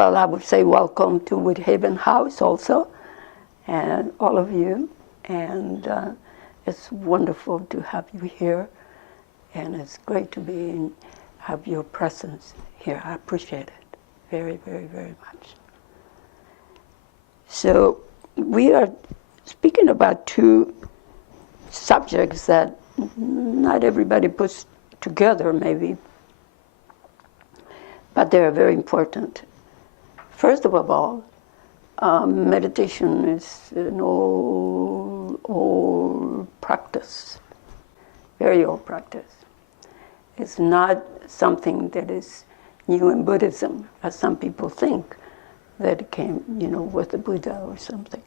Well, I would say welcome to Woodhaven House also, and all of you. And it's wonderful to have you here, and it's great to have your presence here. I appreciate it very, very, very much. So we are speaking about two subjects that not everybody puts together, maybe, but they are very important. First of all, meditation is an old practice, very old practice. It's not something that is new in Buddhism, as some people think, that it came, with the Buddha or something.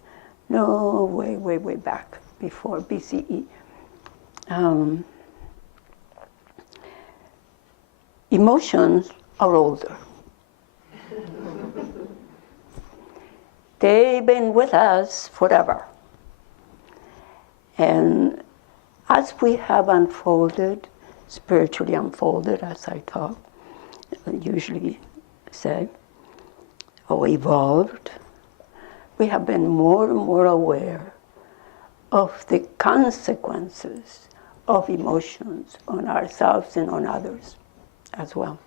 No, way, way, way back, before BCE. Emotions are older. They've been with us forever. And as we have unfolded, spiritually unfolded, as I usually say, or evolved, we have been more and more aware of the consequences of emotions on ourselves and on others as well.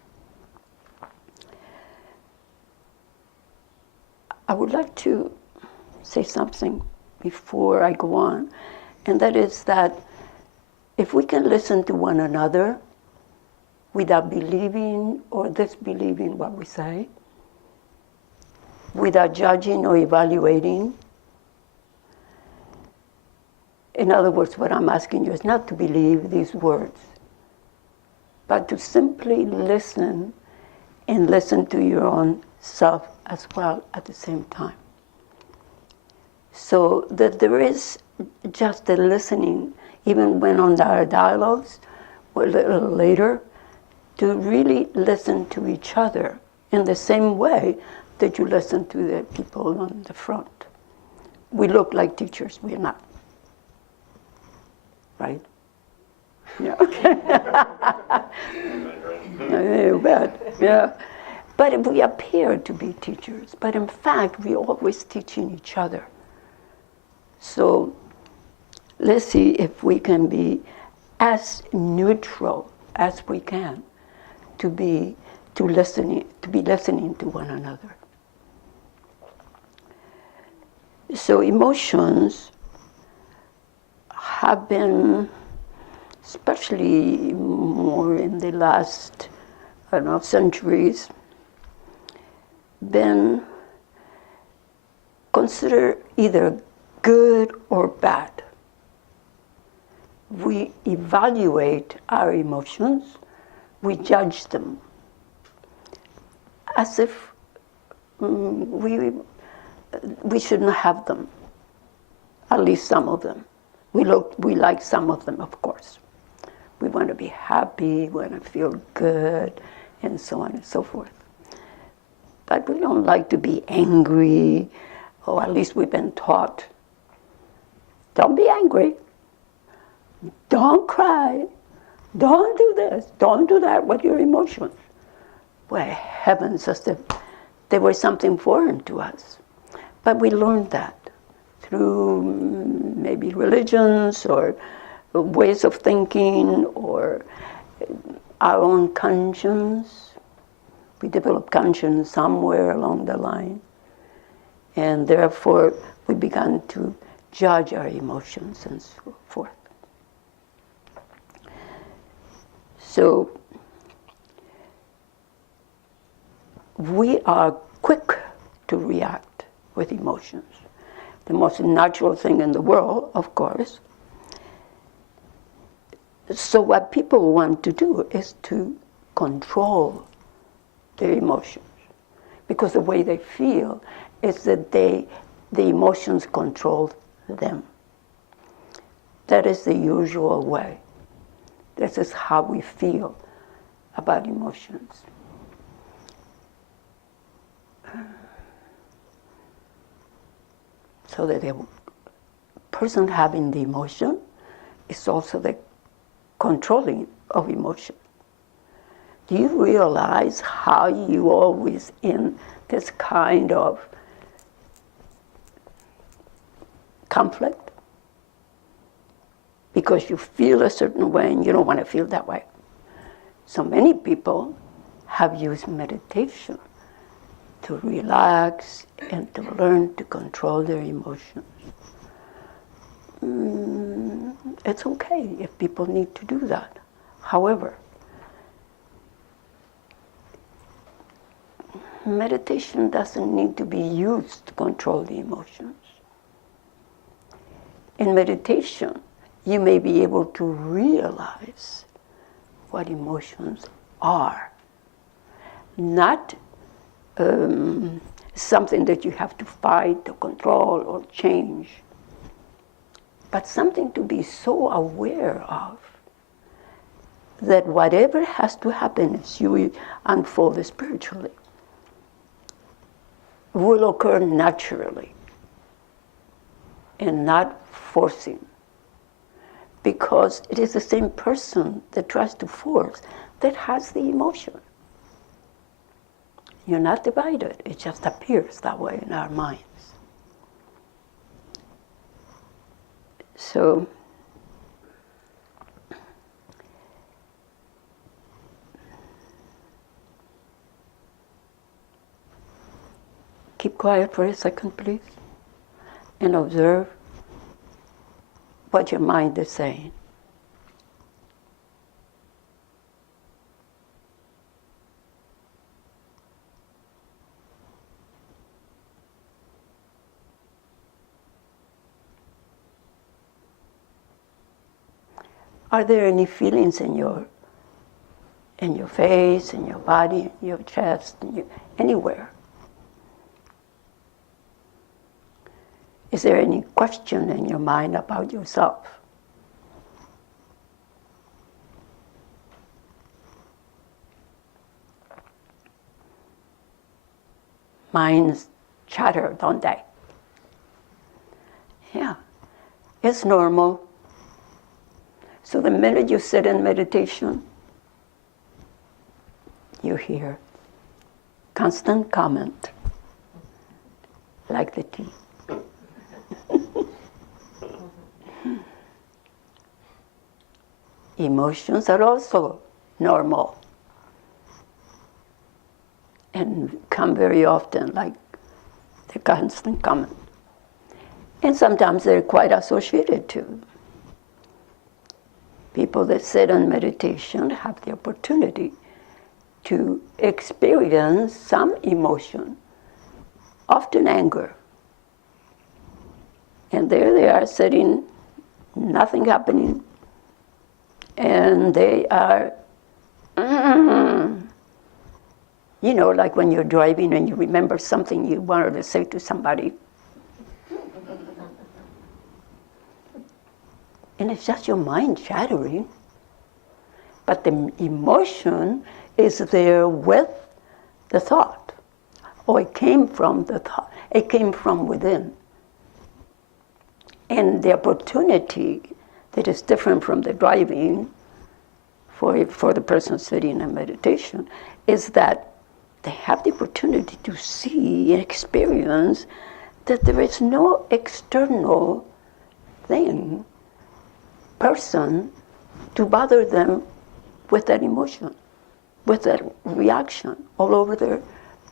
I would like to say something before I go on, and that is that if we can listen to one another without believing or disbelieving what we say, without judging or evaluating, in other words, what I'm asking you is not to believe these words, but to simply listen and listen to your own self as well at the same time. So that there is just the listening, even when on our dialogues, or a little later, to really listen to each other in the same way that you listen to the people on the front. We look like teachers, we're not. Right? Yeah. You bet. Yeah. But we appear to be teachers, but in fact, we're always teaching each other. So let's see if we can be as neutral as we can to be listening to one another. So emotions have been, especially more in the last, centuries, been considered either good or bad. We evaluate our emotions, we judge them, as if we shouldn't have them, at least some of them. We like some of them, of course. We want to be happy, we want to feel good, and so on and so forth. But we don't like to be angry, or at least we've been taught. Don't be angry. Don't cry. Don't do this. Don't do that with your emotions. Well, heavens, as if they were something foreign to us. But we learned that through maybe religions or ways of thinking or our own conscience. We developed conscience somewhere along the line. And therefore, we began to judge our emotions and so forth. So, we are quick to react with emotions. The most natural thing in the world, of course. So what people want to do is to control their emotions, because the way they feel is that the emotions control them. That is the usual way. This is how we feel about emotions. So that the person having the emotion is also the controlling of emotion. Do you realize how you always, in this kind of conflict because you feel a certain way and you don't want to feel that way. So many people have used meditation to relax and to learn to control their emotions. It's okay if people need to do that. However, meditation doesn't need to be used to control the emotions. In meditation, you may be able to realize what emotions are, not something that you have to fight or control or change, but something to be so aware of that whatever has to happen as you unfold spiritually will occur naturally and not forcing, because it is the same person that tries to force that has the emotion. You're not divided, it just appears that way in our minds. So, keep quiet for a second, please, and observe what your mind is saying. Are there any feelings in your face, in your body, in your chest, anywhere? Is there any question in your mind about yourself? Minds chatter, don't they? Yeah, it's normal. So the minute you sit in meditation, you hear constant comment, like the tea. Emotions are also normal and come very often, like the constant comment. And sometimes they're quite associated too. People that sit in meditation have the opportunity to experience some emotion, often anger. And there they are sitting, nothing happening, and they are, you know, like when you're driving and you remember something you wanted to say to somebody. And it's just your mind chattering. But the emotion is there with the thought. Or it came from the thought. It came from within. And the opportunity that is different from the driving for the person sitting in meditation is that they have the opportunity to see and experience that there is no external thing, person, to bother them with that emotion, with that reaction all over their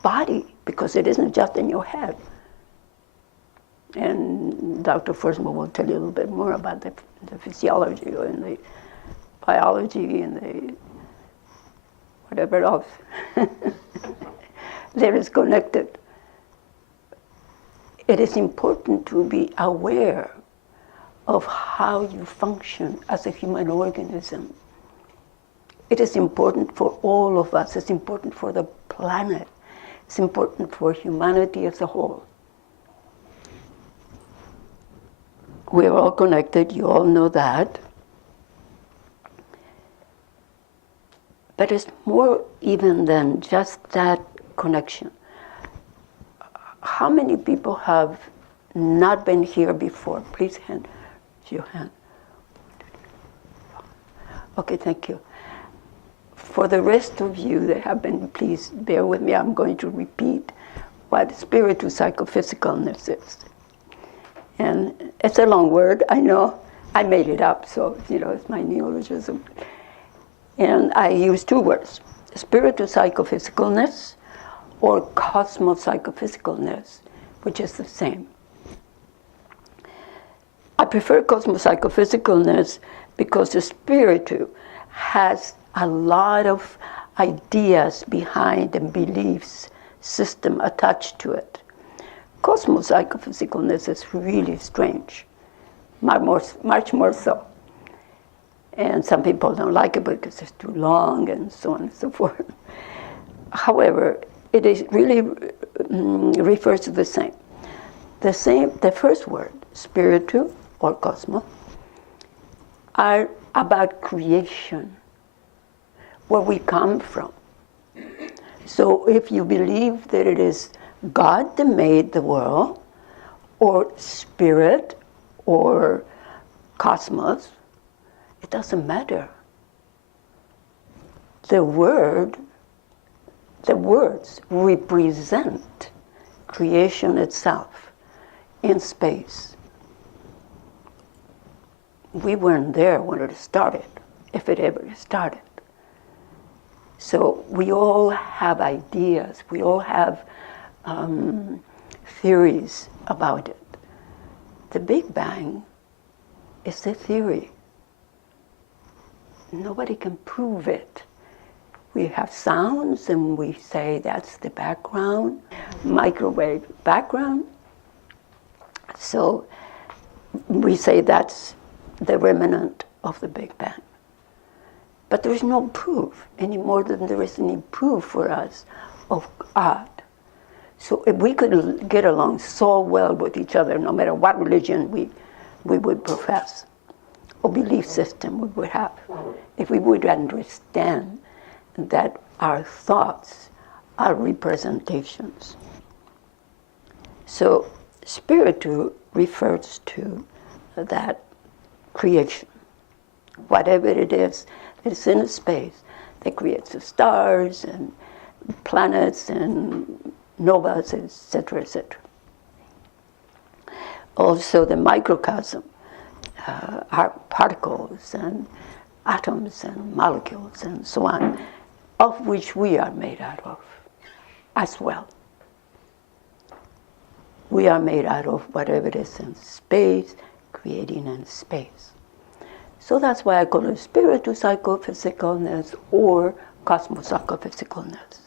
body, because it isn't just in your head. And Dr. Foresman will tell you a little bit more about the physiology and the biology and the whatever else that is connected. It is important to be aware of how you function as a human organism. It is important for all of us. It's important for the planet. It's important for humanity as a whole. We're all connected, you all know that. But it's more even than just that connection. How many people have not been here before? Please raise your hand. Okay, thank you. For the rest of you that have been, please bear with me, I'm going to repeat what spiritual psychophysicalness is. And it's a long word, I know. I made it up, so, it's my neologism. And I use two words, spiritual psychophysicalness or cosmopsychophysicalness, which is the same. I prefer cosmopsychophysicalness because the spiritual has a lot of ideas behind and beliefs system attached to it. Cosmopsychophysicalness is really strange, much more so. And some people don't like it because it's too long and so on and so forth. However, it is really refers to the same. The first word, spiritual or cosmos, are about creation, where we come from. So if you believe that it is God that made the world, or spirit, or cosmos, it doesn't matter. The words represent creation itself in space. We weren't there when it started, if it ever started. So we all have ideas, we all have theories about it. The Big Bang is a theory. Nobody can prove it. We have sounds and we say that's the background, microwave background. So we say that's the remnant of the Big Bang. But there is no proof any more than there is any proof for us of God. So if we could get along so well with each other, no matter what religion we would profess, or belief system we would have, if we would understand that our thoughts are representations. So spiritual refers to that creation, whatever it is that's in space that creates the stars and planets and novas, etc., etc. Also the microcosm are particles and atoms and molecules and so on, of which we are made out of as well. We are made out of whatever it is in space, creating in space. So that's why I call it spiritual psychophysicalness or cosmopsychophysicalness.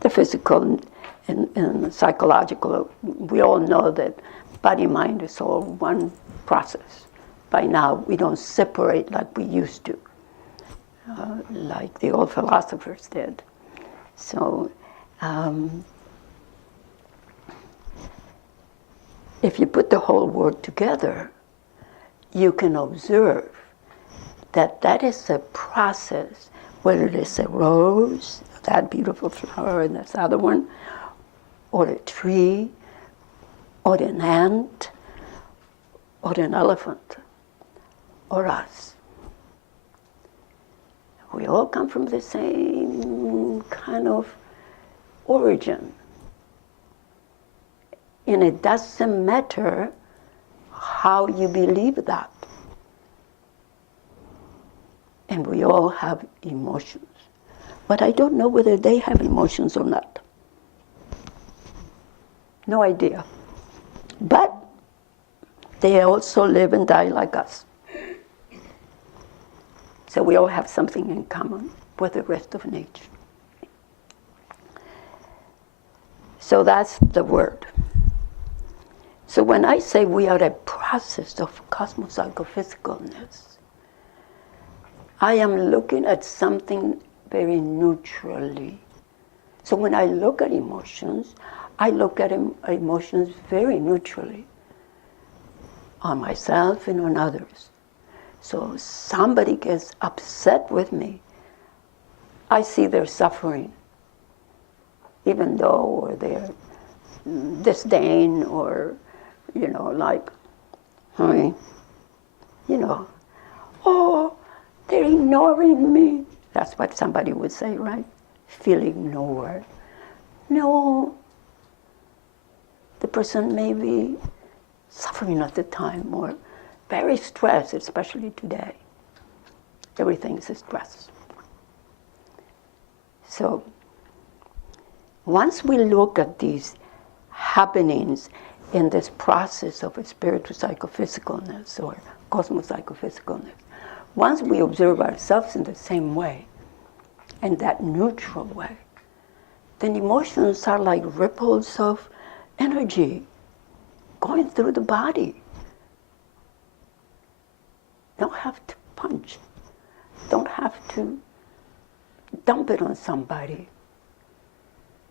The physical and psychological, we all know that body-mind is all one process. By now, we don't separate like we used to, like the old philosophers did. So, if you put the whole world together, you can observe that that is a process, whether it is a rose, that beautiful flower, and this other one, or a tree, or an ant, or an elephant, or us. We all come from the same kind of origin. And it doesn't matter how you believe that. And we all have emotions. But I don't know whether they have emotions or not. No idea. But they also live and die like us. So we all have something in common with the rest of nature. So that's the word. So when I say we are a process of cosmopsychophysicalness, I am looking at something very neutrally. So when I look at emotions, I look at emotions very neutrally on myself and on others. So somebody gets upset with me, I see their suffering, even though or their disdain or, like, honey, oh, they're ignoring me. That's what somebody would say, right? Feel ignored. No, the person may be suffering at the time or very stressed, especially today. Everything is stress. So once we look at these happenings in this process of spiritual psychophysicalness or cosmopsychophysicalness, once we observe ourselves in the same way, in that neutral way, then emotions are like ripples of energy going through the body. Don't have to punch. Don't have to dump it on somebody.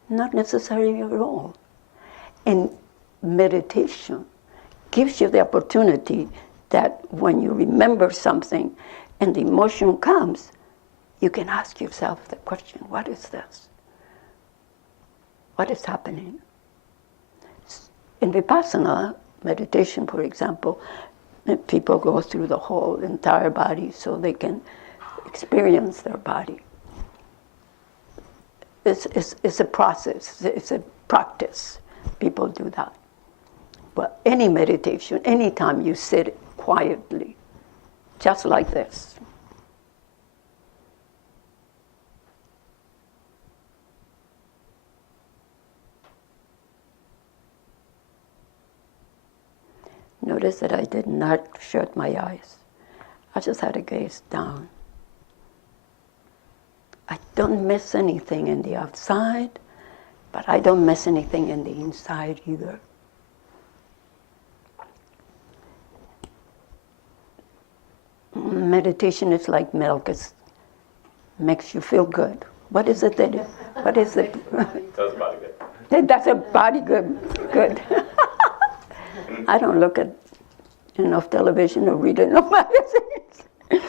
Not necessary at all. And meditation gives you the opportunity that when you remember something and the emotion comes, you can ask yourself the question, what is this? What is happening? In Vipassana meditation, for example, people go through the whole entire body so they can experience their body. It's a process, it's a practice. People do that. But any meditation, anytime you sit quietly, just like this, notice that I did not shut my eyes. I just had to gaze down. I don't miss anything in the outside, but I don't miss anything in the inside either. Meditation is like milk. It makes you feel good. What is it that? What is it? Does body good. That's a body good. Good. I don't look at enough television or read enough magazines.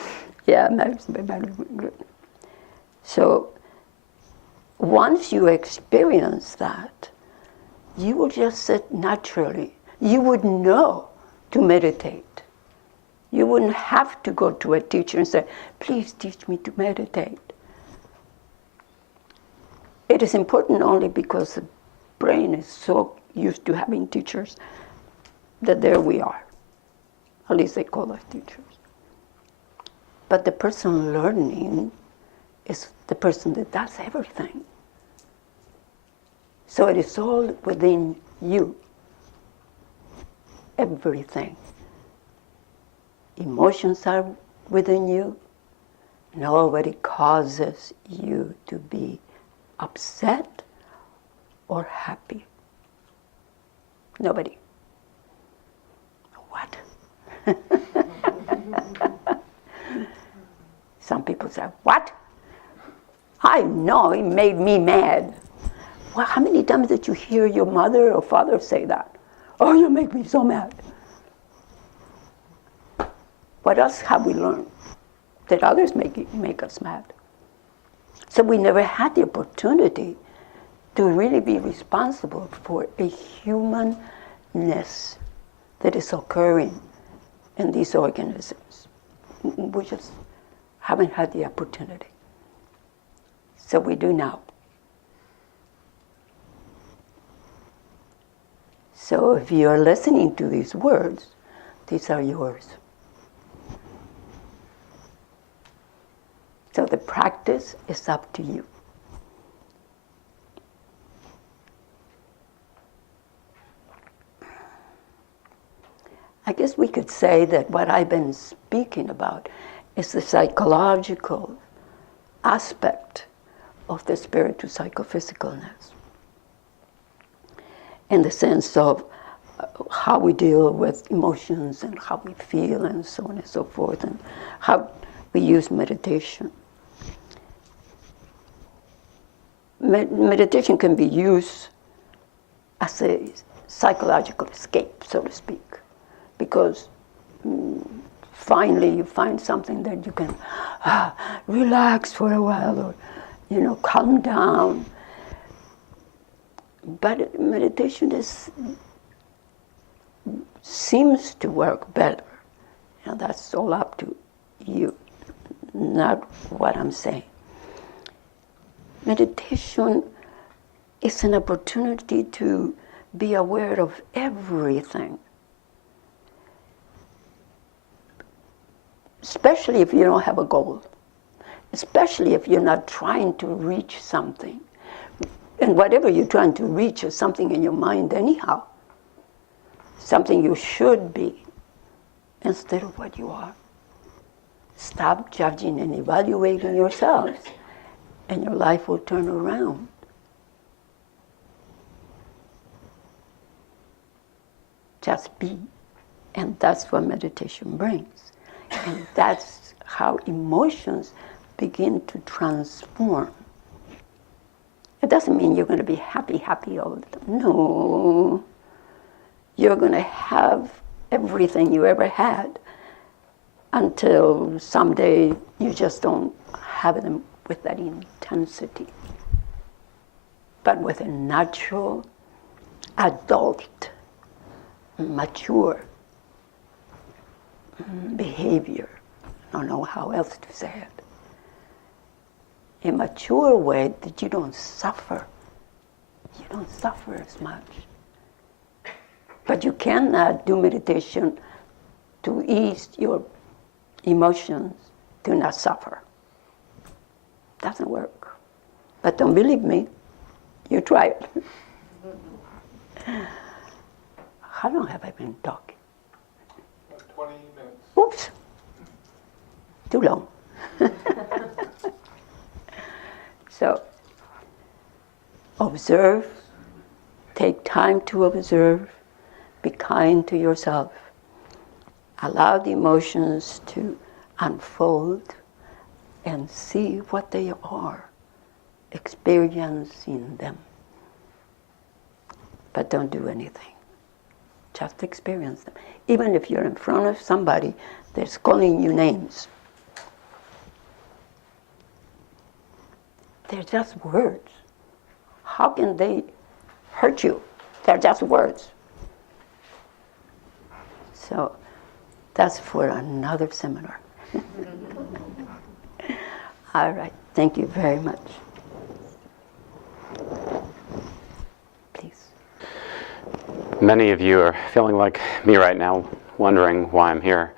Yeah, that's good. So once you experience that, you will just sit naturally. You would know to meditate. You wouldn't have to go to a teacher and say, please teach me to meditate. It is important only because the brain is so used to having teachers that there we are. At least they call us teachers. But the person learning is the person that does everything. So it is all within you. Everything. Emotions are within you. Nobody causes you to be upset or happy. Nobody. What? Some people say, what? I know it made me mad. Well, how many times did you hear your mother or father say that? Oh, you make me so mad. What else have we learned? That others make us mad. So we never had the opportunity to really be responsible for a humanness that is occurring in these organisms. We just haven't had the opportunity. So we do now. So if you're listening to these words, these are yours. So the practice is up to you. I guess we could say that what I've been speaking about is the psychological aspect of the spiritual psychophysicalness, in the sense of how we deal with emotions and how we feel and so on and so forth, and how we use meditation. Meditation can be used as a psychological escape, so to speak, because finally you find something that you can relax for a while, or calm down. But meditation seems to work better. That's all up to you, not what I'm saying. Meditation is an opportunity to be aware of everything. Especially if you don't have a goal. Especially if you're not trying to reach something. And whatever you're trying to reach is something in your mind anyhow. Something you should be instead of what you are. Stop judging and evaluating yourselves, and your life will turn around. Just be. And that's what meditation brings. And that's how emotions begin to transform. It doesn't mean you're going to be happy all the time. No. You're going to have everything you ever had until someday you just don't have them with that intensity. But with a natural, adult, mature behavior. I don't know how else to say it. A mature way that you don't suffer. You don't suffer as much. But you cannot do meditation to ease your emotions, to not suffer. Doesn't work. But don't believe me. You try it. How long have I been talking? 20 minutes. Oops. Too long. So, observe, take time to observe, be kind to yourself, allow the emotions to unfold and see what they are, experiencing them. But don't do anything, just experience them. Even if you're in front of somebody that's calling you names, they're just words. How can they hurt you? They're just words. So that's for another seminar. All right, thank you very much. Please. Many of you are feeling like me right now, wondering why I'm here.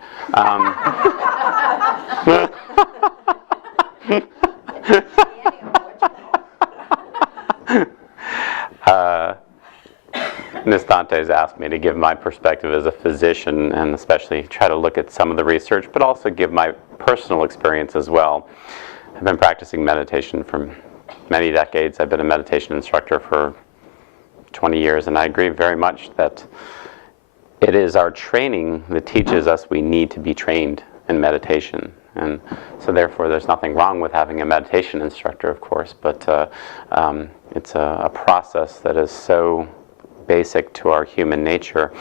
Ms. Dantes asked me to give my perspective as a physician and especially try to look at some of the research, but also give my personal experience as well. I've been practicing meditation for many decades. I've been a meditation instructor for 20 years, and I agree very much that it is our training that teaches us we need to be trained in meditation. And so therefore there's nothing wrong with having a meditation instructor, of course, but it's a process that is so basic to our human nature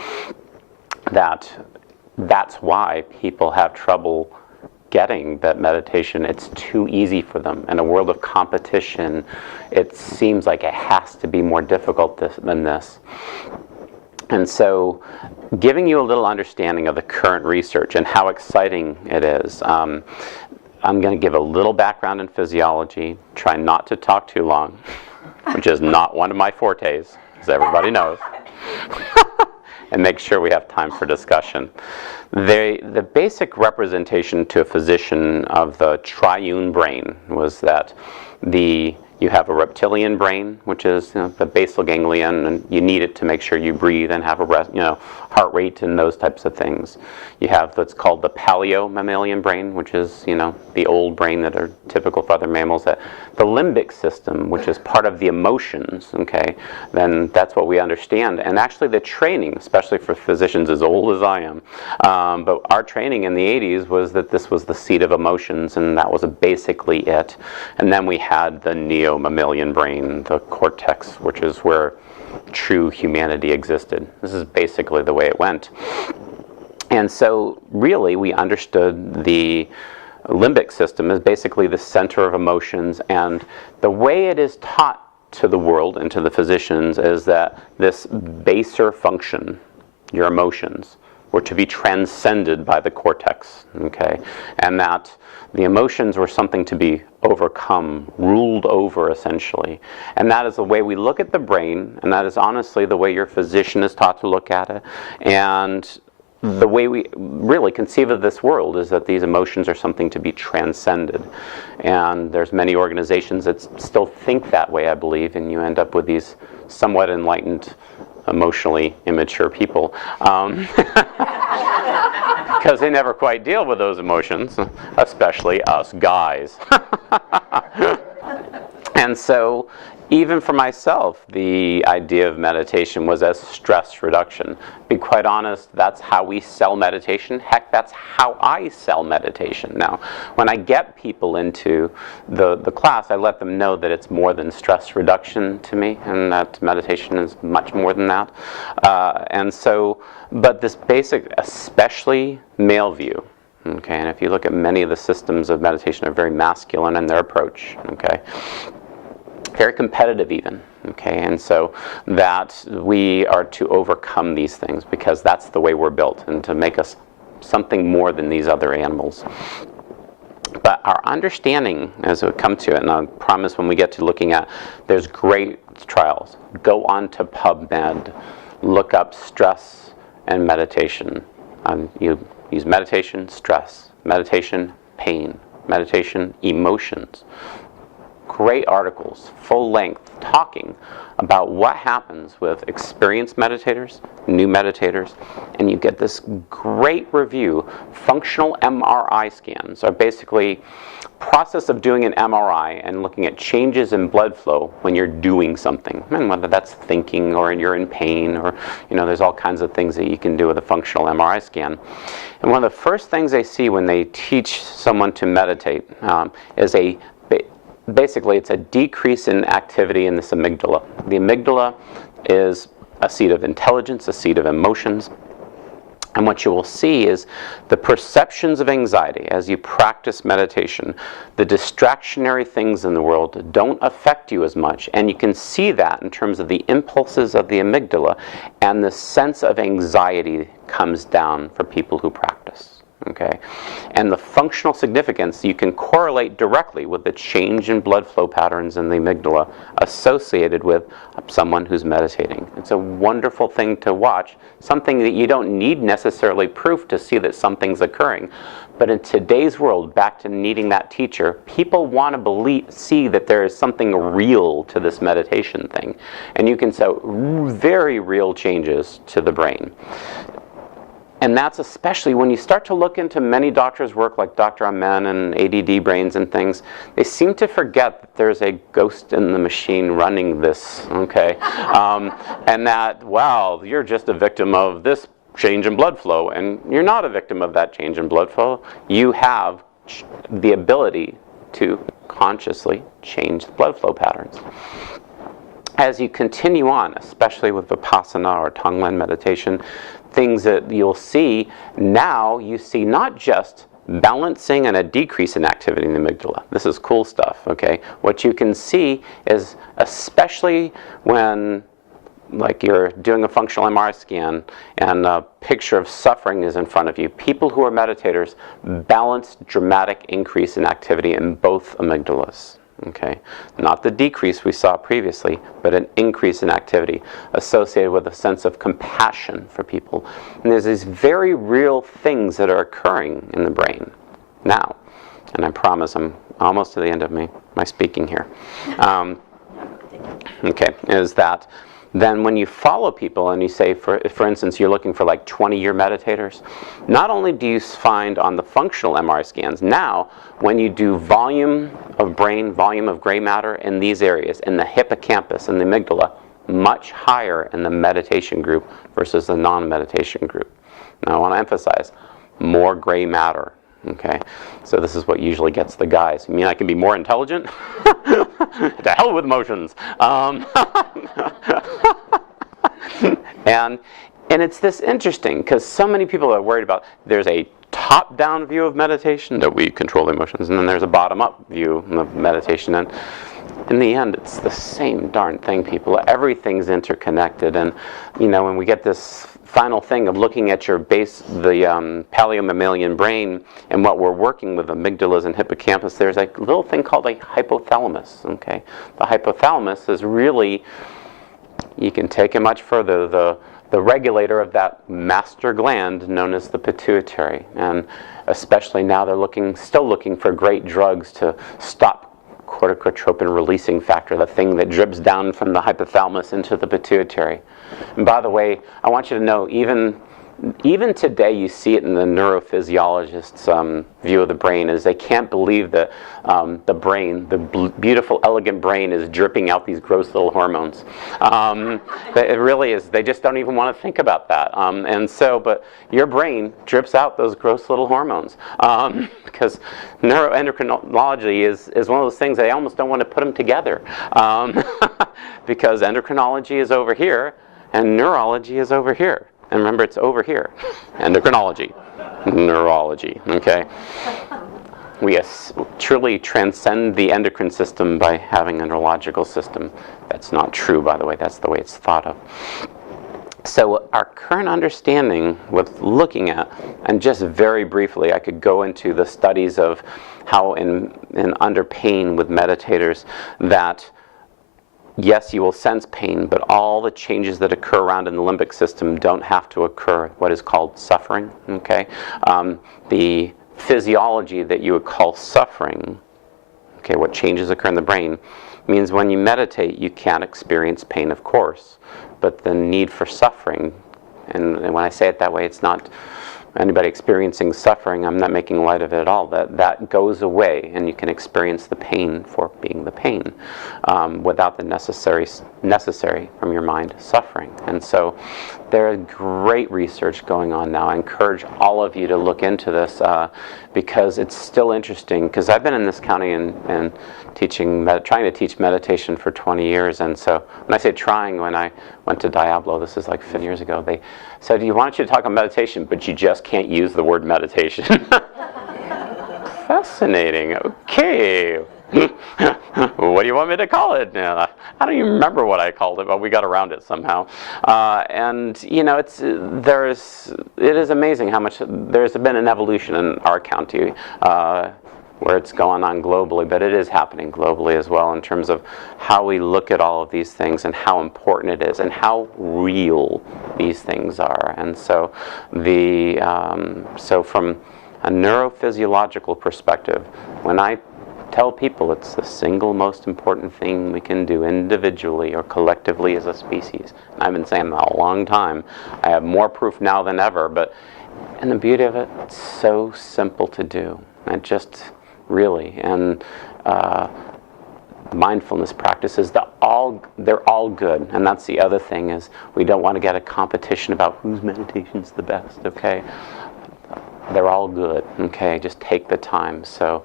that's why people have trouble getting that meditation. It's too easy for them. In a world of competition, it seems like it has to be more difficult than this. And so giving you a little understanding of the current research and how exciting it is, I'm going to give a little background in physiology, try not to talk too long, which is not one of my fortes, as everybody knows, and make sure we have time for discussion. The basic representation to a physician of the triune brain was that you have a reptilian brain, which is the basal ganglion, and you need it to make sure you breathe and have a heart rate and those types of things. You have what's called the paleo-mammalian brain, which is the old brain that are typical for other mammals. The limbic system, which is part of the emotions. Okay, then that's what we understand. And actually, the training, especially for physicians as old as I am, but our training in the 80s was that this was the seat of emotions, and that was basically it. And then we had the neo-mammalian brain, the cortex, which is where true humanity existed. This is basically the way it went. And so really we understood the limbic system as basically the center of emotions, and the way it is taught to the world and to the physicians is that this baser function, your emotions, were to be transcended by the cortex, okay? And that the emotions were something to be overcome, ruled over, essentially. And that is the way we look at the brain, and that is honestly the way your physician is taught to look at it. And the way we really conceive of this world is that these emotions are something to be transcended. And there's many organizations that still think that way, I believe, and you end up with these somewhat enlightened, emotionally immature people. Because they never quite deal with those emotions, especially us guys. And so, even for myself, the idea of meditation was as stress reduction. To be quite honest, that's how we sell meditation. Heck, that's how I sell meditation. Now, when I get people into the class, I let them know that it's more than stress reduction to me, and that meditation is much more than that. And so, but this basic, especially male view, okay, and if you look at many of the systems of meditation, are very masculine in their approach, okay, very competitive even, okay, and so that we are to overcome these things because that's the way we're built, and to make us something more than these other animals. But our understanding, as we come to it, and I promise when we get to looking at, there's great trials. Go on to PubMed, look up stress and meditation. You use meditation, stress, meditation, pain, meditation, emotions. Great articles, full length, talking about what happens with experienced meditators, new meditators, and you get this great review. Functional MRI scans are basically process of doing an MRI and looking at changes in blood flow when you're doing something, and whether that's thinking or you're in pain, or there's all kinds of things that you can do with a functional MRI scan. And one of the first things they see when they teach someone to meditate is basically, it's a decrease in activity in this amygdala. The amygdala is a seat of intelligence, a seat of emotions. And what you will see is the perceptions of anxiety as you practice meditation. The distractionary things in the world don't affect you as much. And you can see that in terms of the impulses of the amygdala, and the sense of anxiety comes down for people who practice. Okay, and the functional significance you can correlate directly with the change in blood flow patterns in the amygdala associated with someone who's meditating. It's a wonderful thing to watch, something that you don't need necessarily proof to see that something's occurring. But in today's world, back to needing that teacher, people want to see that there is something real to this meditation thing. And you can see very real changes to the brain. And that's especially when you start to look into many doctors' work, like Dr. Amen and ADD brains and things. They seem to forget that there's a ghost in the machine running this, okay? And that, wow, you're just a victim of this change in blood flow. And you're not a victim of that change in blood flow. You have the ability to consciously change the blood flow patterns. As you continue on, especially with Vipassana or Tonglen meditation, things that you'll see now, you see not just balancing and a decrease in activity in the amygdala. This is cool stuff, okay? What you can see is, especially when like you're doing a functional MRI scan and a picture of suffering is in front of you, people who are meditators balance dramatic increase in activity in both amygdalas. Okay, not the decrease we saw previously, but an increase in activity associated with a sense of compassion for people. And there's these very real things that are occurring in the brain now. And I promise I'm almost to the end of my speaking here. Okay, is that then when you follow people and you say, for instance, you're looking for like 20-year meditators, not only do you find on the functional MRI scans, now when you do volume of brain, volume of gray matter in these areas, in the hippocampus and the amygdala, much higher in the meditation group versus the non-meditation group. Now I want to emphasize, more gray matter. Okay, so this is what usually gets the guys. You mean I can be more intelligent? To hell with emotions. And it's this interesting, because so many people are worried about, there's a top-down view of meditation, that we control the emotions, and then there's a bottom-up view of meditation. And in the end, it's the same darn thing, people. Everything's interconnected. And, when we get this final thing of looking at your the paleomammalian brain and what we're working with, amygdalas and hippocampus, there's a little thing called a hypothalamus, okay? The hypothalamus is really, you can take it much further, the regulator of that master gland known as the pituitary. And especially now they're still looking for great drugs to stop corticotropin releasing factor, the thing that drips down from the hypothalamus into the pituitary. And by the way, I want you to know, even today you see it in the neurophysiologist's view of the brain, is they can't believe that the brain, the beautiful, elegant brain, is dripping out these gross little hormones. It really is. They just don't even want to think about that. But your brain drips out those gross little hormones. Because neuroendocrinology is one of those things they almost don't want to put them together. Because endocrinology is over here, and neurology is over here. And remember, it's over here. Endocrinology, neurology, okay? We truly transcend the endocrine system by having a neurological system. That's not true, by the way. That's the way it's thought of. So our current understanding with looking at, and just very briefly, I could go into the studies of how in under pain with meditators that yes, you will sense pain, but all the changes that occur around in the limbic system don't have to occur, what is called suffering, okay? The physiology that you would call suffering, okay, what changes occur in the brain, means when you meditate, you can't experience pain, of course, but the need for suffering, and when I say it that way, it's not anybody experiencing suffering, I'm not making light of it at all, that goes away and you can experience the pain for being the pain without the necessary from your mind suffering. And so there's great research going on now. I encourage all of you to look into this because it's still interesting, because I've been in this county and trying to teach meditation for 20 years, and so when I say trying, when I went to Diablo, this is like 15 years ago, they said, "We want you to talk about meditation, but you just can't use the word meditation." Fascinating. Okay. What do you want me to call it? I don't even remember what I called it, but we got around it somehow. And you know, it is amazing how much there's been an evolution in our county where it's going on globally, but it is happening globally as well in terms of how we look at all of these things and how important it is and how real these things are. And so so from a neurophysiological perspective, when I tell people it's the single most important thing we can do individually or collectively as a species, and I've been saying that a long time, I have more proof now than ever, and the beauty of it, it's so simple to do. And just really, and mindfulness practices, they're all good. And that's the other thing, is we don't want to get a competition about whose meditation's the best, okay? They're all good, okay? Just take the time. So,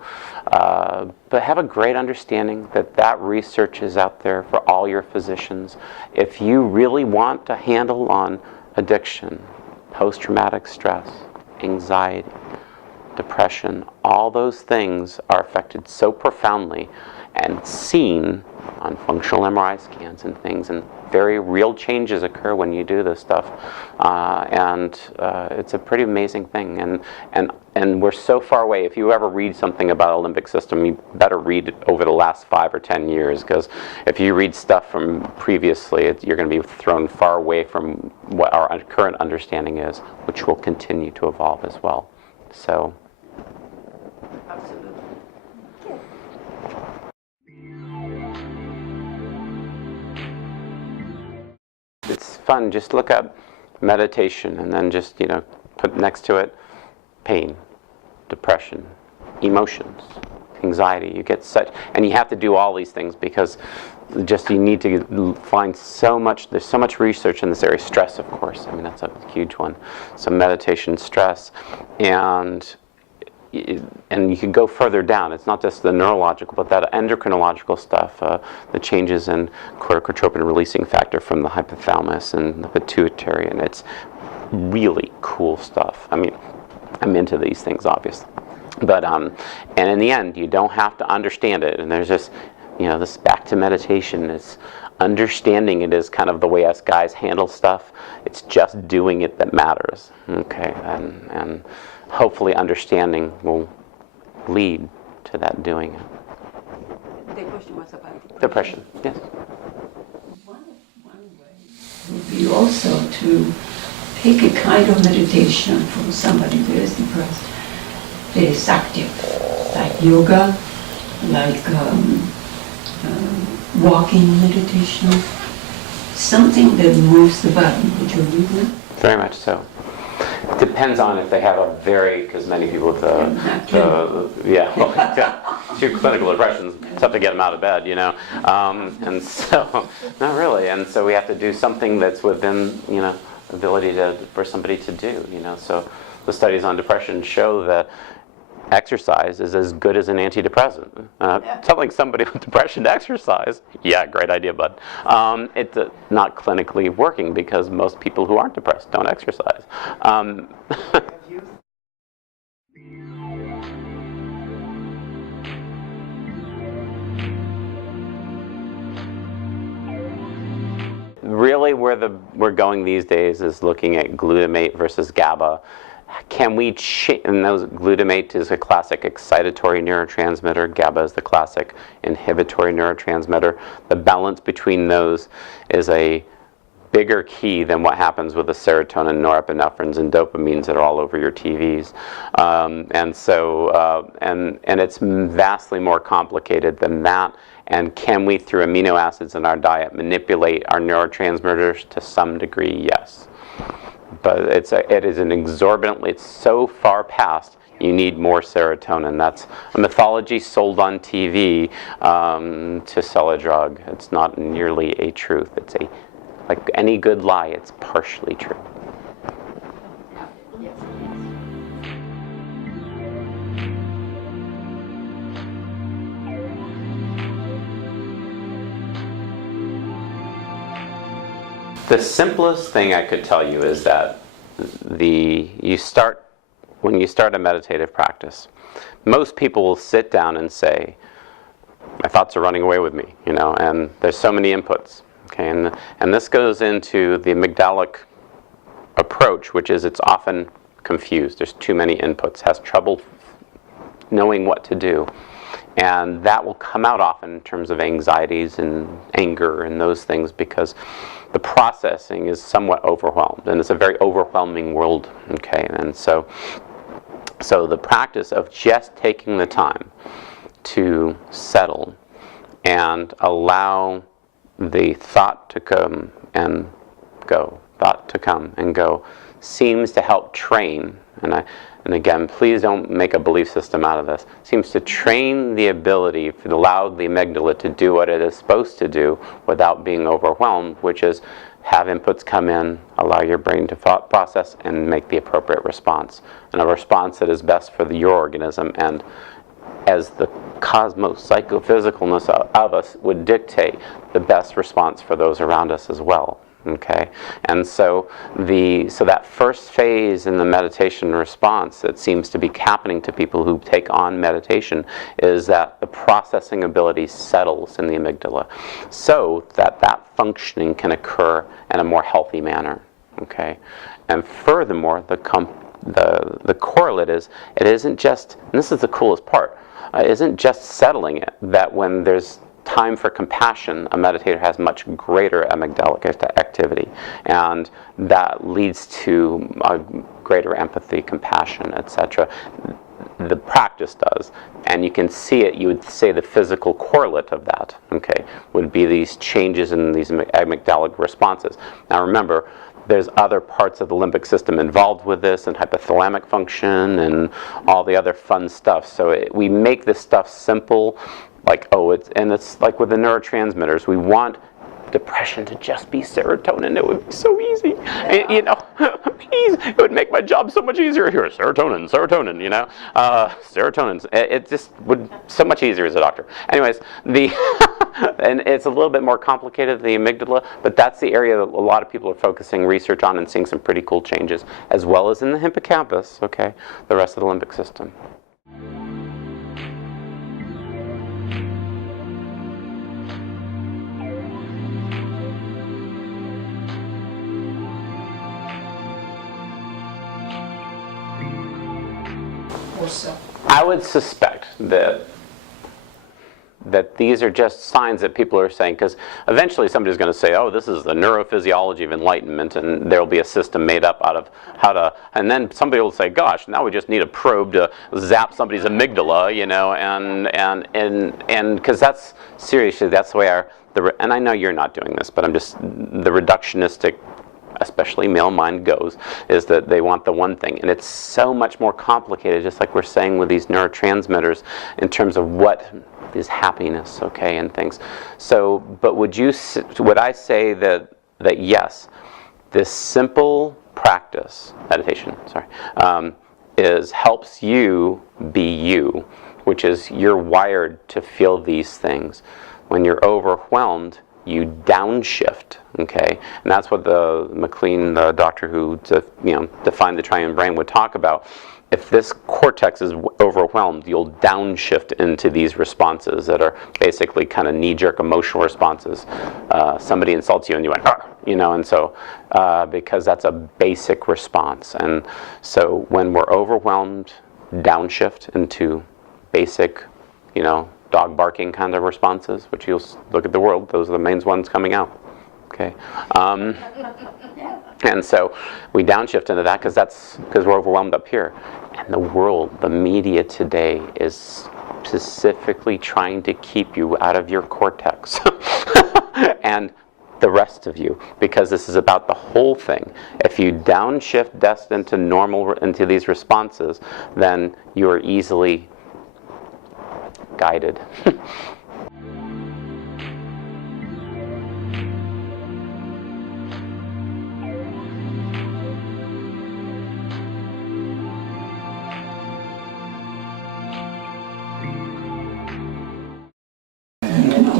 but have a great understanding that research is out there for all your physicians. If you really want a handle on addiction, post-traumatic stress, anxiety, depression, all those things are affected so profoundly and seen on functional MRI scans and things, and very real changes occur when you do this stuff, and it's a pretty amazing thing. And we're so far away. If you ever read something about a limbic system, you better read it over the last 5 or 10 years, because if you read stuff from previously, you're going to be thrown far away from what our current understanding is, which will continue to evolve as well. So. Absolutely. It's fun. Just look up meditation and then just, put next to it pain, depression, emotions, anxiety. You get and you have to do all these things because you need to find there's so much research in this area. Stress, of course. I mean, that's a huge one. So meditation, stress, and you can go further down. It's not just the neurological, but that endocrinological stuff, the changes in corticotropin releasing factor from the hypothalamus and the pituitary, and it's really cool stuff. I mean, I'm into these things, obviously. But, and in the end, you don't have to understand it, and there's just, this back to meditation is understanding it is kind of the way us guys handle stuff. It's just doing it that matters, okay? And hopefully understanding will lead to that doing it. The question was about Depression, yes. One way would be also to take a kind of meditation for somebody that is depressed, that is active, like yoga, like walking meditation, something that moves the body. Would you agree with that? Very much so. Depends on if they have a very, because many people with two clinical depressions, it's tough to get them out of bed, you know, and so, not really, and so we have to do something that's within, you know, ability for somebody to do, you know, so the studies on depression show that exercise is as good as an antidepressant. Telling somebody with depression to exercise, yeah, great idea, bud. It's not clinically working because most people who aren't depressed don't exercise. Really, where we're going these days is looking at glutamate versus GABA. Can we and those glutamate is a classic excitatory neurotransmitter. GABA is the classic inhibitory neurotransmitter. The balance between those is a bigger key than what happens with the serotonin, norepinephrines, and dopamines that are all over your TVs. And it's vastly more complicated than that. And can we, through amino acids in our diet, manipulate our neurotransmitters to some degree? Yes. But it is an exorbitantly, it's so far past, you need more serotonin. That's a mythology sold on TV to sell a drug. It's not nearly a truth. It's like any good lie, it's partially true. The simplest thing I could tell you is that when you start a meditative practice, most people will sit down and say, my thoughts are running away with me, you know, and there's so many inputs, okay, and this goes into the amygdalic approach, which is it's often confused. There's too many inputs, has trouble knowing what to do. And that will come out often in terms of anxieties and anger and those things because the processing is somewhat overwhelmed, and it's a very overwhelming world, okay? And so the practice of just taking the time to settle and allow the thought to come and go, seems to help train, and again, please don't make a belief system out of this, seems to train the ability to allow the amygdala to do what it is supposed to do without being overwhelmed, which is have inputs come in, allow your brain to thought process, and make the appropriate response. And a response that is best for your organism, and as the cosmos psychophysicalness of us would dictate, the best response for those around us as well. Okay, and so that first phase in the meditation response that seems to be happening to people who take on meditation is that the processing ability settles in the amygdala, so that functioning can occur in a more healthy manner. Okay, and furthermore, the correlate is it isn't just, and this is the coolest part, it isn't just settling it, that when there's time for compassion, a meditator has much greater amygdalic activity, and that leads to a greater empathy, compassion, etc. The practice does, and you can see it. You would say the physical correlate of that, okay, would be these changes in these amygdalic responses. Now remember, there's other parts of the limbic system involved with this, and hypothalamic function, and all the other fun stuff. So we make this stuff simple. Like, it's like with the neurotransmitters, we want depression to just be serotonin. It would be so easy, you know. Please, it would make my job so much easier here. Serotonin, you know. Serotonin. It just would so much easier as a doctor. Anyways, and it's a little bit more complicated, the amygdala, but that's the area that a lot of people are focusing research on and seeing some pretty cool changes, as well as in the hippocampus. Okay, the rest of the limbic system. whole self. I would suspect that these are just signs that people are saying, because eventually somebody's going to say, oh, this is the neurophysiology of enlightenment, and there'll be a system made up out of how to, and then somebody will say, gosh, now we just need a probe to zap somebody's amygdala, you know, and because that's, seriously, that's the way and I know you're not doing this, but I'm just, the reductionistic, especially male mind goes, is that they want the one thing. And it's so much more complicated, just like we're saying with these neurotransmitters, in terms of what is happiness, okay, and things. So, but would I say that yes, this simple practice, meditation, helps you be you, which is you're wired to feel these things. When you're overwhelmed, you downshift, okay? And that's what the McLean, the doctor who defined the triune brain, would talk about. If this cortex is overwhelmed, you'll downshift into these responses that are basically kind of knee-jerk emotional responses. Somebody insults you and you went, "Arr!" you know, and so, because that's a basic response. And so when we're overwhelmed, downshift into basic, you know, dog barking kind of responses, which you'll look at the world, those are the main ones coming out. Okay. And so we downshift into that because we're overwhelmed up here. And the world, the media today is specifically trying to keep you out of your cortex and the rest of you, because this is about the whole thing. If you downshift into these responses, then you are easily guided.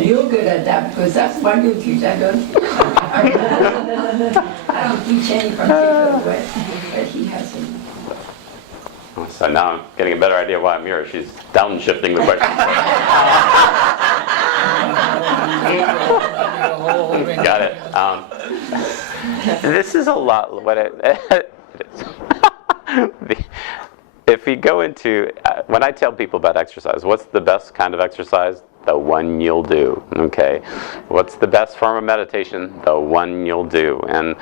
You're good at that because that's what you teach. I don't teach any particular way, but he hasn't. So now I'm getting a better idea why I'm here. She's downshifting the question. Got it. This is a lot. What it is. If we go into, when I tell people about exercise, what's the best kind of exercise? The one you'll do, okay? What's the best form of meditation? The one you'll do. And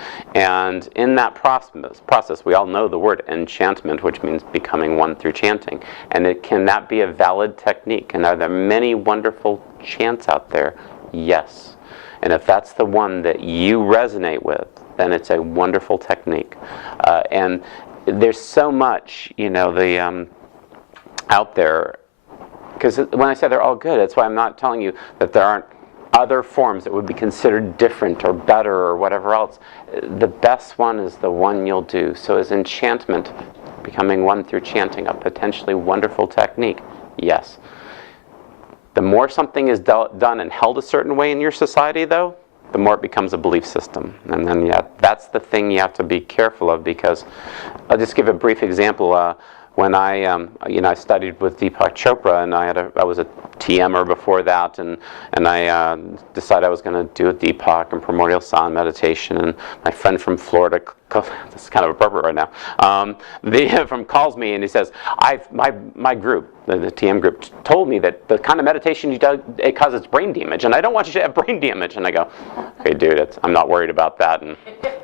in that process, we all know the word enchantment, which means becoming one through chanting. And can that be a valid technique? And are there many wonderful chants out there? Yes. And if that's the one that you resonate with, then it's a wonderful technique. And there's so much, you know, out there. Because when I say they're all good, that's why I'm not telling you that there aren't other forms that would be considered different or better or whatever else. The best one is the one you'll do. So is enchantment, becoming one through chanting, a potentially wonderful technique? Yes. The more something is done and held a certain way in your society, though, the more it becomes a belief system. And then, yeah, that's the thing you have to be careful of, because I'll just give a brief example. When I studied with Deepak Chopra, and I was a TMer before that, and I decided I was going to do a Deepak and primordial sound meditation. And my friend from Florida, this is kind of appropriate right now, calls me and he says, my group, the TM group, told me that the kind of meditation you do, it causes brain damage, and I don't want you to have brain damage. And I go, okay, dude, I'm not worried about that, and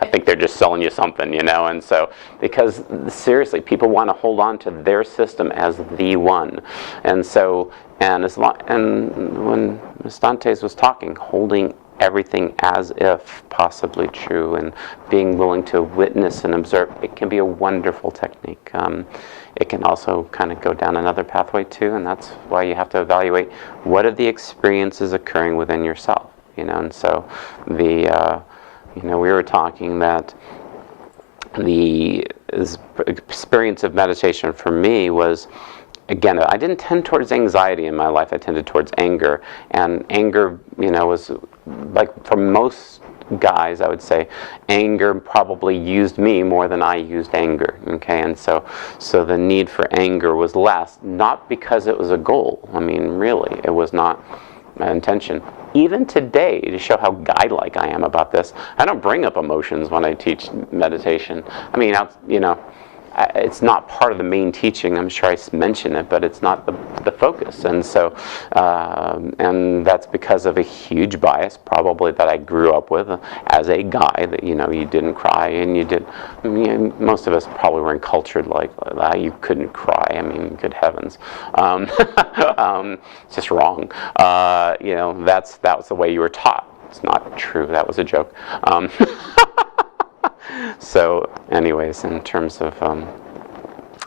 I think they're just selling you something, you know. And so, because seriously, people want to hold on to their system as the one, and so, and when Ms. Dantes was talking, holding everything as if possibly true, and being willing to witness and observe, it can be a wonderful technique. It can also kind of go down another pathway too, and that's why you have to evaluate what are the experiences occurring within yourself, you know. And so we were talking that the experience of meditation for me was, again, I didn't tend towards anxiety in my life. I tended towards anger. And anger, you know, was like, for most guys, I would say, anger probably used me more than I used anger. Okay, and so the need for anger was less, not because it was a goal. I mean, really, it was not my intention. Even today, to show how guide-like I am about this, I don't bring up emotions when I teach meditation. I mean, you know, it's not part of the main teaching. I'm sure I mentioned it, but it's not the focus. And so, and that's because of a huge bias, probably, that I grew up with as a guy, that, you know, you didn't cry, and you did. I mean, most of us probably weren't cultured like that. You couldn't cry. I mean, good heavens. It's just wrong. You know, that was the way you were taught. It's not true. That was a joke. So, anyways, in terms of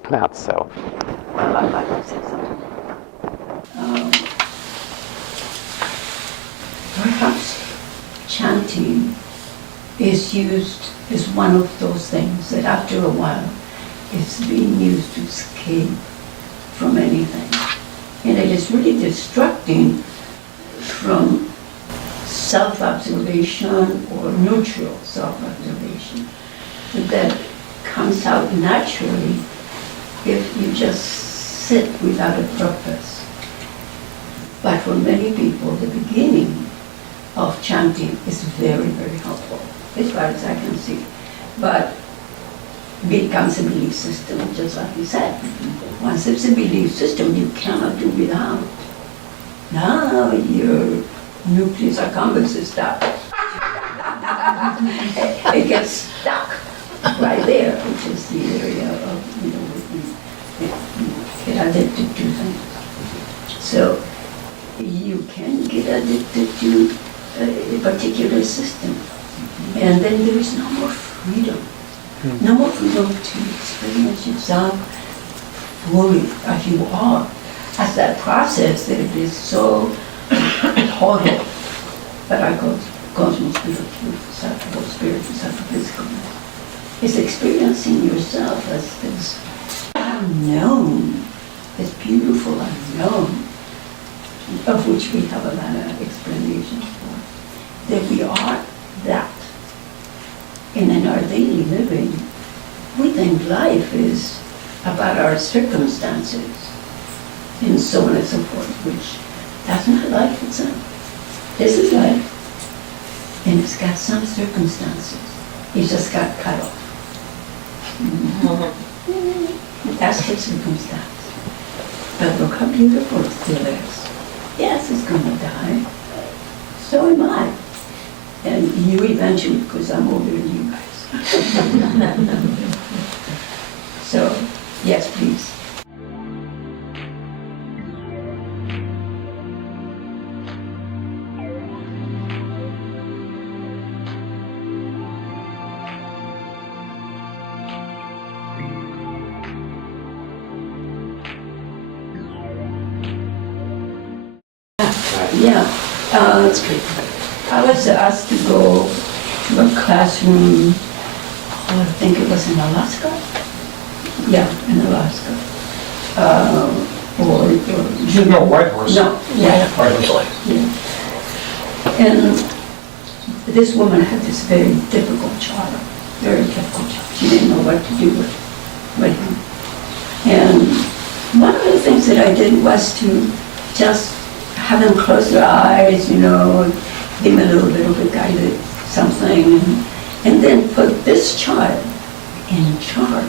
that, so. Well, I'd like to say something. Perhaps chanting is one of those things that after a while is being used to escape from anything. And it is really distracting from self-observation or neutral self-observation that comes out naturally if you just sit without a purpose. But for many people, the beginning of chanting is very, very helpful, as far as I can see. But it becomes a belief system, just like you said. Once it's a belief system, you cannot do without. Now your nucleus accumbens is stuck. It gets stuck right there, which is the area of, you know, we get addicted to things. So you can get addicted to a particular system, and then there is no more freedom. No more freedom to experience yourself fully as you are, as that process that it is so total, that I call cosmos, spiritual, psychophysical. It's experiencing yourself as this unknown, this beautiful unknown, of which we have a lot of explanations for, that we are that. And in our daily living, we think life is about our circumstances, and so on and so forth, which that's not life itself. This is life, and it's got some circumstances. It just got cut off. That's the circumstance. But look how beautiful it still is. Yes, it's going to die. So am I. And you eventually, because I'm older than you guys. So, yes, please. Yeah, that's great. I was asked to go to a classroom, I think it was in Alaska. Yeah, in Alaska. Or No, White Horse. no, yeah. White Horse. Yeah. And this woman had this very difficult child, very difficult child. She didn't know what to do with him. And one of the things that I did was to just have them close their eyes, you know, give them a little bit of a guided something, and then put this child in charge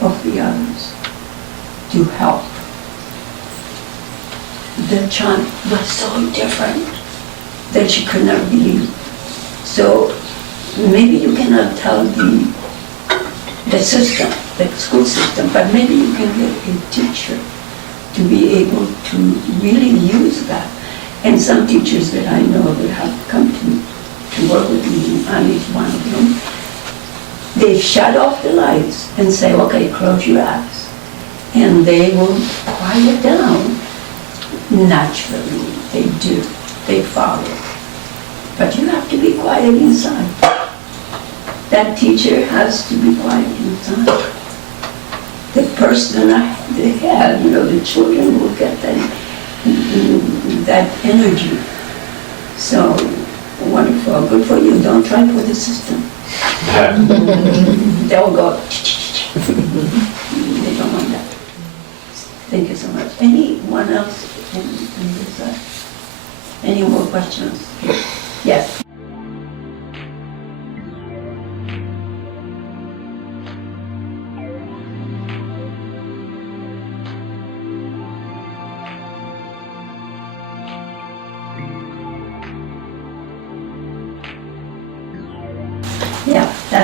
of the others to help. The child was so different that she could not believe. So maybe you cannot tell the system, the school system, but maybe you can get a teacher to be able to really use that. And some teachers that I know that have come to work with me, Annie is one of them, they shut off the lights and say, okay, close your eyes. And they will quiet down. Naturally, they do. They follow. But you have to be quiet inside. That teacher has to be quiet inside. The person they have, you know, the children will get that energy. So, wonderful, good for you. Don't try for the system. They'll go, they don't want that. Thank you so much. Anyone else? Any more questions? Yes.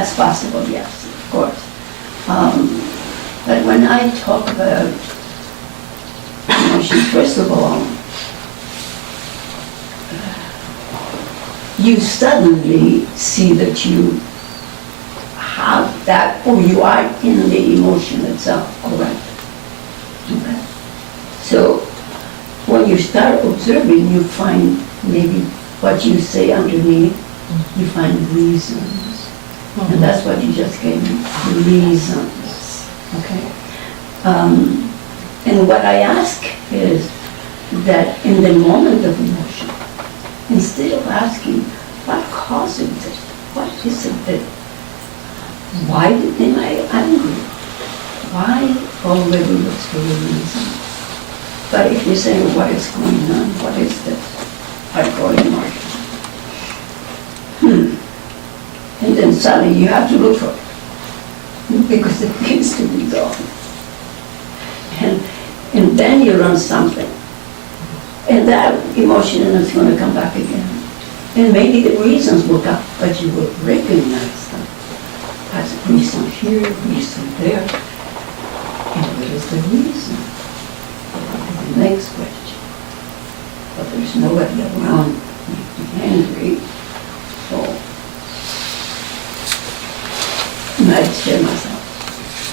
That's possible, yes, of course. But when I talk about emotion, first of all, you suddenly see that you have that, or you are in the emotion itself, correct? Okay. So when you start observing, you find maybe what you say underneath, you find reasons. And that's what you just gave me, reasons. Okay? And what I ask is that in the moment of emotion, instead of asking, what causes it? What is it that, why am I angry? Why already what's the reason? But if you say, what is going on? What is this? I call it emotion. And then suddenly you have to look for it, because it needs to be gone. And then you learn something. And that emotion is going to come back again. And maybe the reasons will come, but you will recognize them as reason here, reason there. And what is the reason? The next question. But there's nobody around to be angry, so I share myself.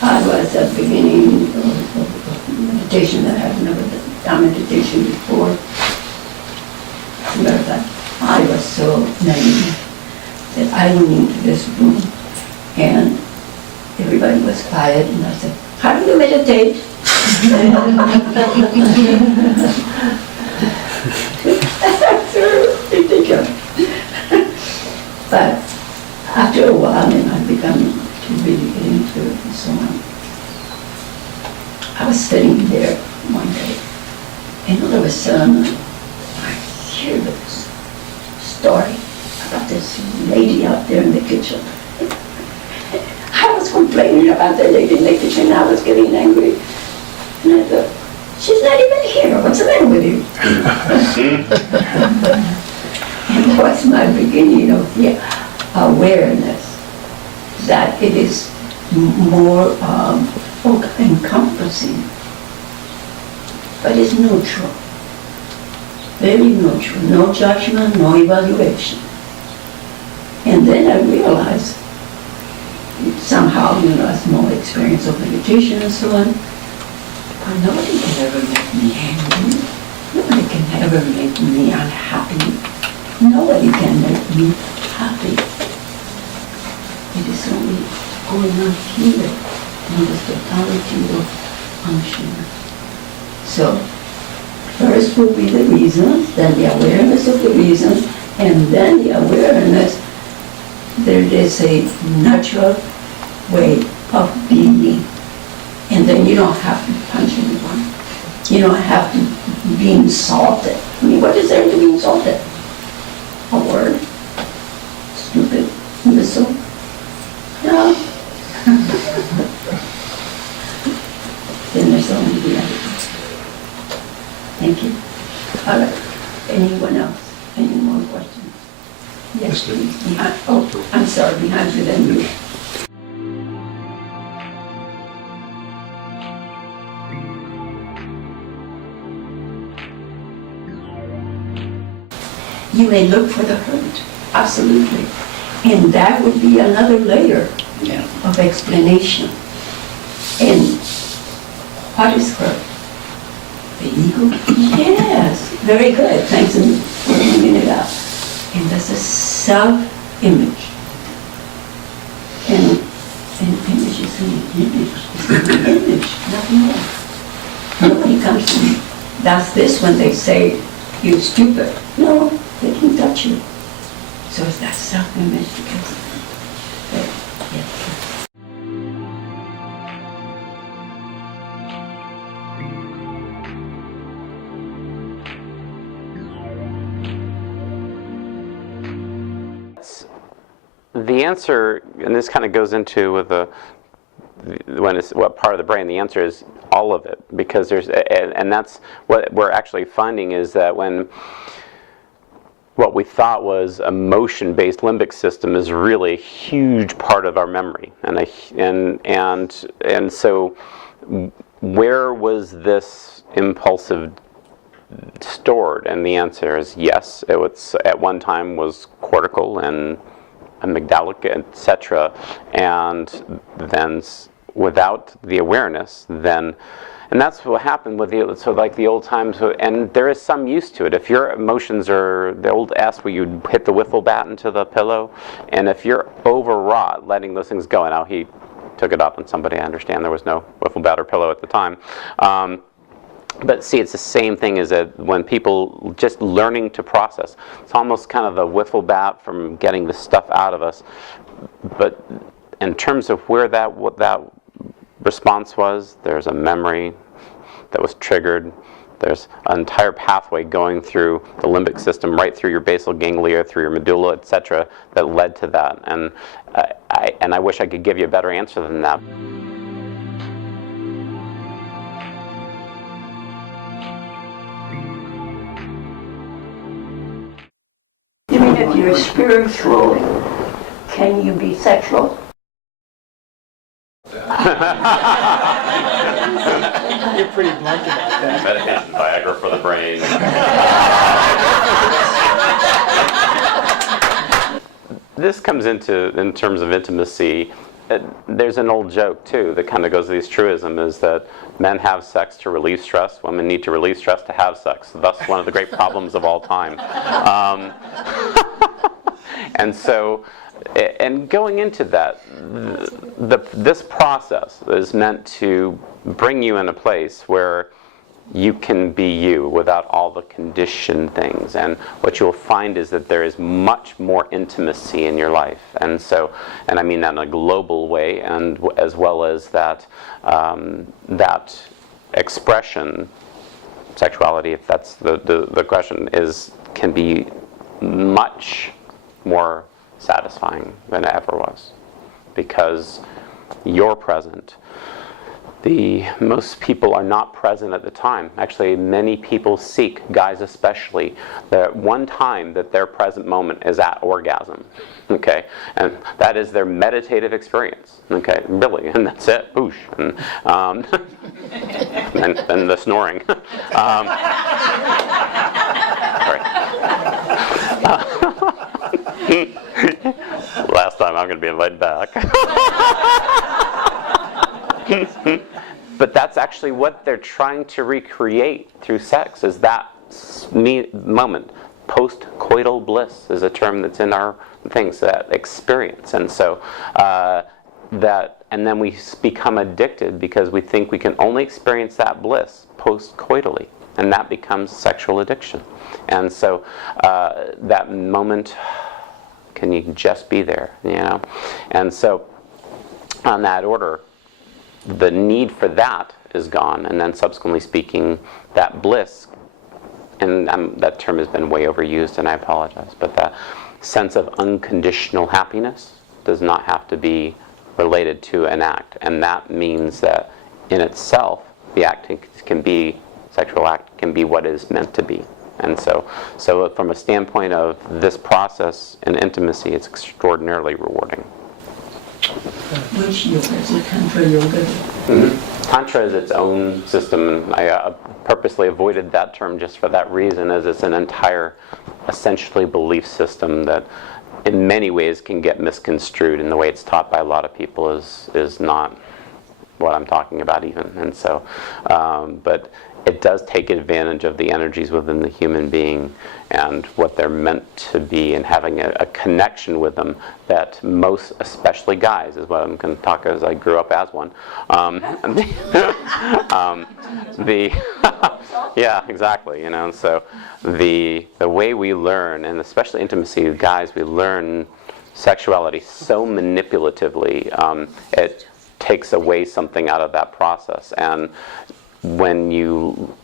I was at the beginning of meditation that I had never done meditation before. Remember that I was so naive that I went into this room and everybody was quiet and I said, how do you meditate? That's ridiculous. But after a while, and I've begun to really get into it and so on, I was sitting there one day, and all of a sudden, I hear this story about this lady out there in the kitchen. I was complaining about the lady in the kitchen, and I was getting angry. And I thought, she's not even here, what's the matter with you? And that was my beginning of awareness that it is more encompassing, but it's neutral, very neutral, no judgment, no evaluation. And then I realized, somehow, as more experience of meditation and so on, well, nobody can ever make me angry, nobody can ever make me unhappy, nobody can make me happy. It is only going on here in this totality of function. So, first will be the reasons, then the awareness of the reasons, and then the awareness there is a natural way of being. And then you don't have to punch anyone. You don't have to be insulted. I mean, what is there to be insulted? A word? Stupid? Imbecile? No. Then there's only the other. Thank you. All right. Anyone else? Any more questions? Yes, please. Behind, oh, I'm sorry, behind you, then you. You may look for the hurt, absolutely. And that would be another layer of explanation. And what is hurt? The ego? Yes, very good. Thanks for bringing it up. And that's a self-image. And an image is an image. It's an image, nothing more. Nobody comes to me, does this when they say, you're stupid. No, they can touch you. So it's that self-image because the answer, and this kind of goes into with when it's what part of the brain, the answer is all of it, because there's, and that's what we're actually finding is that when what we thought was a motion-based limbic system is really a huge part of our memory, and so where was this impulsive stored? And the answer is yes. It was at one time was cortical and amygdalic, etc. And then without the awareness, then. And that's what happened with the old times, and there is some use to it. If your emotions are the old ask where you hit the wiffle bat into the pillow, and if you're overwrought, letting those things go, and now he took it up on somebody, I understand there was no wiffle bat or pillow at the time. But see, it's the same thing as when people just learning to process. It's almost kind of the wiffle bat from getting the stuff out of us. But in terms of what that response was, there's a memory that was triggered. There's an entire pathway going through the limbic system, right through your basal ganglia, through your medulla, etc., that led to that. And I wish I could give you a better answer than that. You mean if you're spiritual, can you be sexual? You're pretty blunt about that. Meditation, Viagra for the brain. This comes in terms of intimacy. There's an old joke too that kind of goes with these truism, is that men have sex to relieve stress, women need to relieve stress to have sex. Thus one of the great problems of all time. And so, and going into that, this process is meant to bring you in a place where you can be you without all the conditioned things. And what you'll find is that there is much more intimacy in your life. And so, and I mean that in a global way, and as well as that, that expression, sexuality, if that's the question, can be much more satisfying than it ever was, because you're present. Most people are not present at the time. Actually, many people seek, guys especially, that one time that their present moment is at orgasm. Okay, and that is their meditative experience. Okay, really, and that's it. Boosh, and the snoring. Last time I'm going to be invited back. But that's actually what they're trying to recreate through sex, is that moment. Post-coital bliss is a term that's in our things, that experience. And so and then we become addicted because we think we can only experience that bliss post-coitally, and that becomes sexual addiction. And so that moment, can you just be there, you know? And so on that order, the need for that is gone, and then subsequently speaking, that bliss, and that term has been way overused, and I apologize, but that sense of unconditional happiness does not have to be related to an act, and that means that in itself, the act sexual act can be what is meant to be. And so from a standpoint of this process and intimacy, it's extraordinarily rewarding. Which yoga is it? Tantra yoga? Mm-hmm. Tantra is its own system, and I purposely avoided that term just for that reason, as it's an entire, essentially, belief system that in many ways can get misconstrued, and the way it's taught by a lot of people is not what I'm talking about even. And so, but it does take advantage of the energies within the human being and what they're meant to be, and having a connection with them that most, especially guys, is what I'm going to talk as I grew up as one. Yeah, exactly. You know, so the way we learn, and especially intimacy with guys, we learn sexuality so manipulatively. It takes away something out of that process, and when you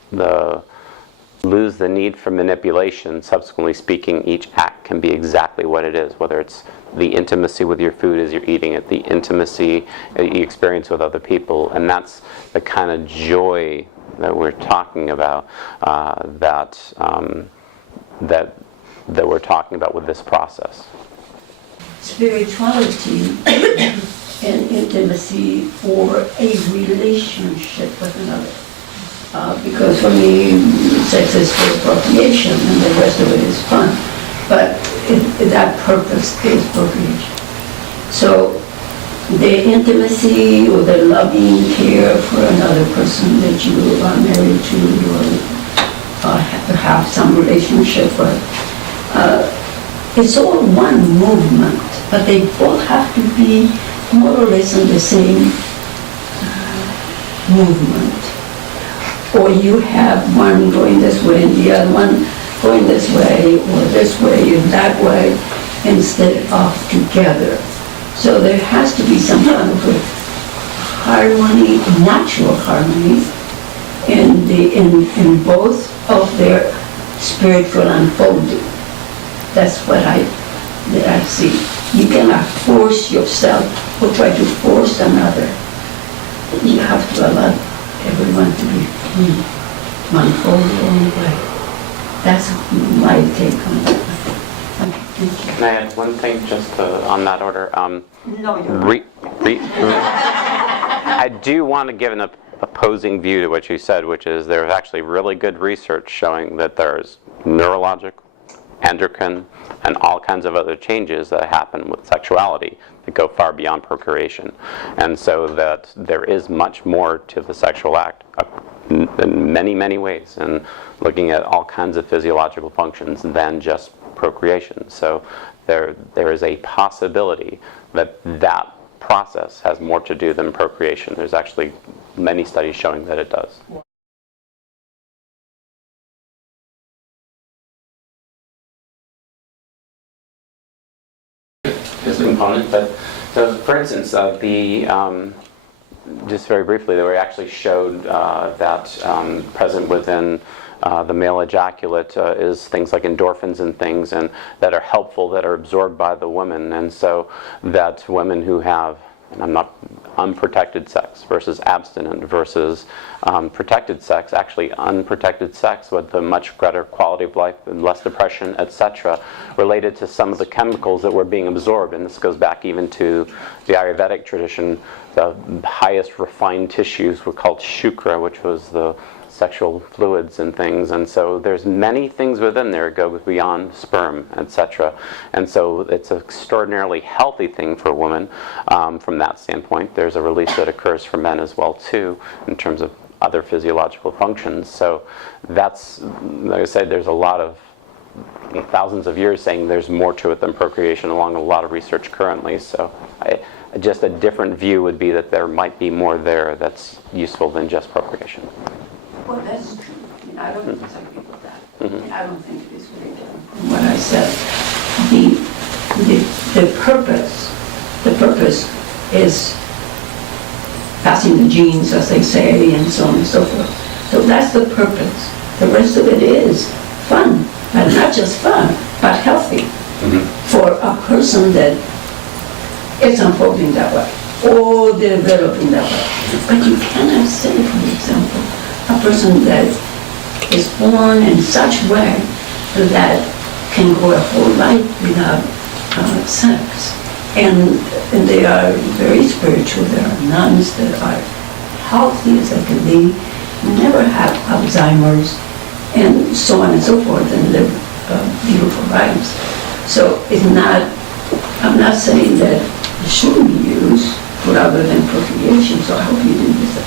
lose the need for manipulation, subsequently speaking, each act can be exactly what it is, whether it's the intimacy with your food as you're eating it, the intimacy that you experience with other people, and that's the kind of joy that we're talking about, that that we're talking about with this process. Spirituality and intimacy or a relationship with another. Because for me, sex is for procreation and the rest of it is fun. But that purpose is procreation. So the intimacy or the loving care for another person that you are married to or have some relationship with, it's all one movement, but they both have to be more or less in the same movement. Or you have one going this way and the other one going this way and that way instead of together. So there has to be some kind of a harmony, natural harmony in both of their spiritual unfolding. That's what I see. You cannot force yourself or try to force another. You have to allow everyone to be free, to unfold their own way. That's my take on it. Thank you. Can I add one thing just on that order? No, you're right. I do want to give an opposing view to what you said, which is there's actually really good research showing that there's neurologic, endocrine, and all kinds of other changes that happen with sexuality that go far beyond procreation. And so that there is much more to the sexual act in many, many ways, and looking at all kinds of physiological functions than just procreation. So there is a possibility that that process has more to do than procreation. There's actually many studies showing that it does. Is a component, but so for instance, just very briefly, they were actually showed that present within the male ejaculate is things like endorphins and things, and that are helpful, that are absorbed by the woman, and so that women who have unprotected sex versus abstinent versus protected sex, actually unprotected sex with a much greater quality of life and less depression, etc., related to some of the chemicals that were being absorbed. And this goes back even to the Ayurvedic tradition. The highest refined tissues were called shukra, which was the sexual fluids and things, and so there's many things within there that go beyond sperm, etc. And so it's an extraordinarily healthy thing for a woman from that standpoint. There's a release that occurs for men as well too, in terms of other physiological functions. So that's, like I said, there's a lot of thousands of years saying there's more to it than procreation, along a lot of research currently. So just a different view would be that there might be more there that's useful than just procreation. Well, that's true. I mean, I don't disagree with that. And I don't think it is very different from what I said. The purpose is passing the genes, as they say, and so on and so forth. So that's the purpose. The rest of it is fun, but not just fun, but healthy for a person that is unfolding that way or developing that way. But you cannot say, for example, a person that is born in such a way that can go a whole life without sex. And they are very spiritual. There are nuns that are healthy as they can be, never have Alzheimer's, and so on and so forth, and live beautiful lives. So it's not, I'm not saying that it shouldn't be used for other than procreation, so I hope you didn't use it.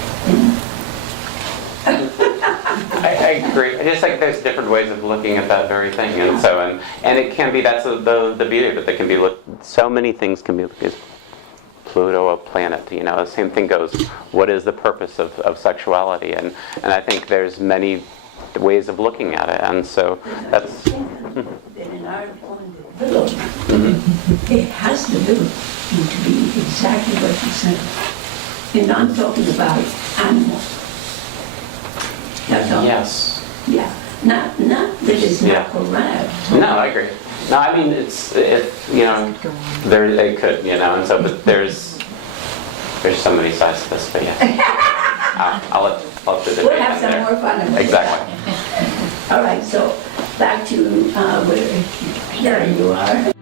I agree. I just think there's different ways of looking at that very thing, and so and it can be, that's the beauty of it. There can be so many things can be. Is Pluto a planet? You know, the same thing goes. What is the purpose of sexuality? And I think there's many ways of looking at it, and so that's. In our own development, it has developed into being exactly what you said. And I'm talking about animals. Yes. Yeah. Not that it's not correct. No, I agree. No, I mean they could, and so but there's so many sides to this, but yeah. I'll let the debate We'll have some there. more fun about it. Exactly. All right, so back to where There you are.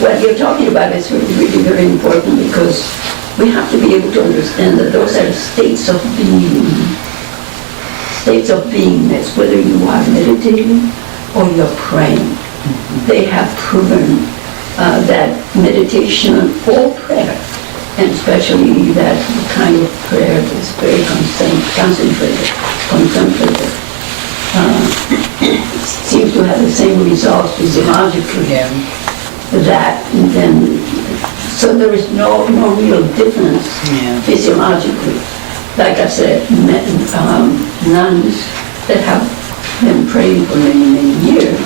What you're talking about is really very important, because we have to be able to understand that those are states of being, states of beingness, whether you are meditating or you're praying. They have proven that meditation or prayer, and especially that kind of prayer is very concentrated, contemplative, seems to have the same results physiologically. Yeah. That then, so there is no real difference physiologically. Like I said, nuns that have been praying for many years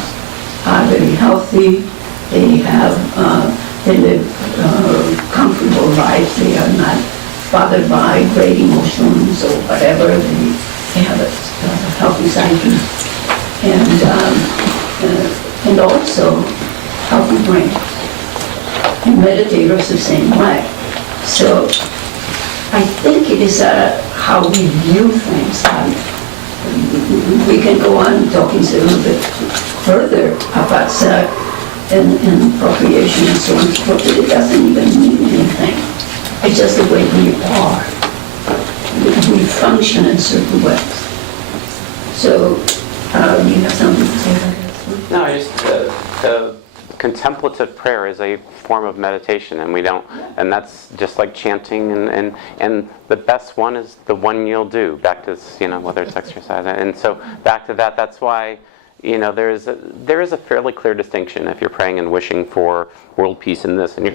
are very healthy. They live comfortable lives. They are not bothered by great emotions or whatever. They have a healthy psyche, and also healthy brain. And meditators the same way. So I think it is how we view things. We can go on talking a little bit further about sex and procreation and so on and so forth, but it doesn't even mean anything. It's just the way we are. We function in certain ways. So you have something to say about that? No, I just contemplative prayer is a form of meditation, and we don't, and that's just like chanting, and the best one is the one you'll do. Back to this, whether it's exercise, and so back to that. That's why, there is a fairly clear distinction if you're praying and wishing for world peace in this, and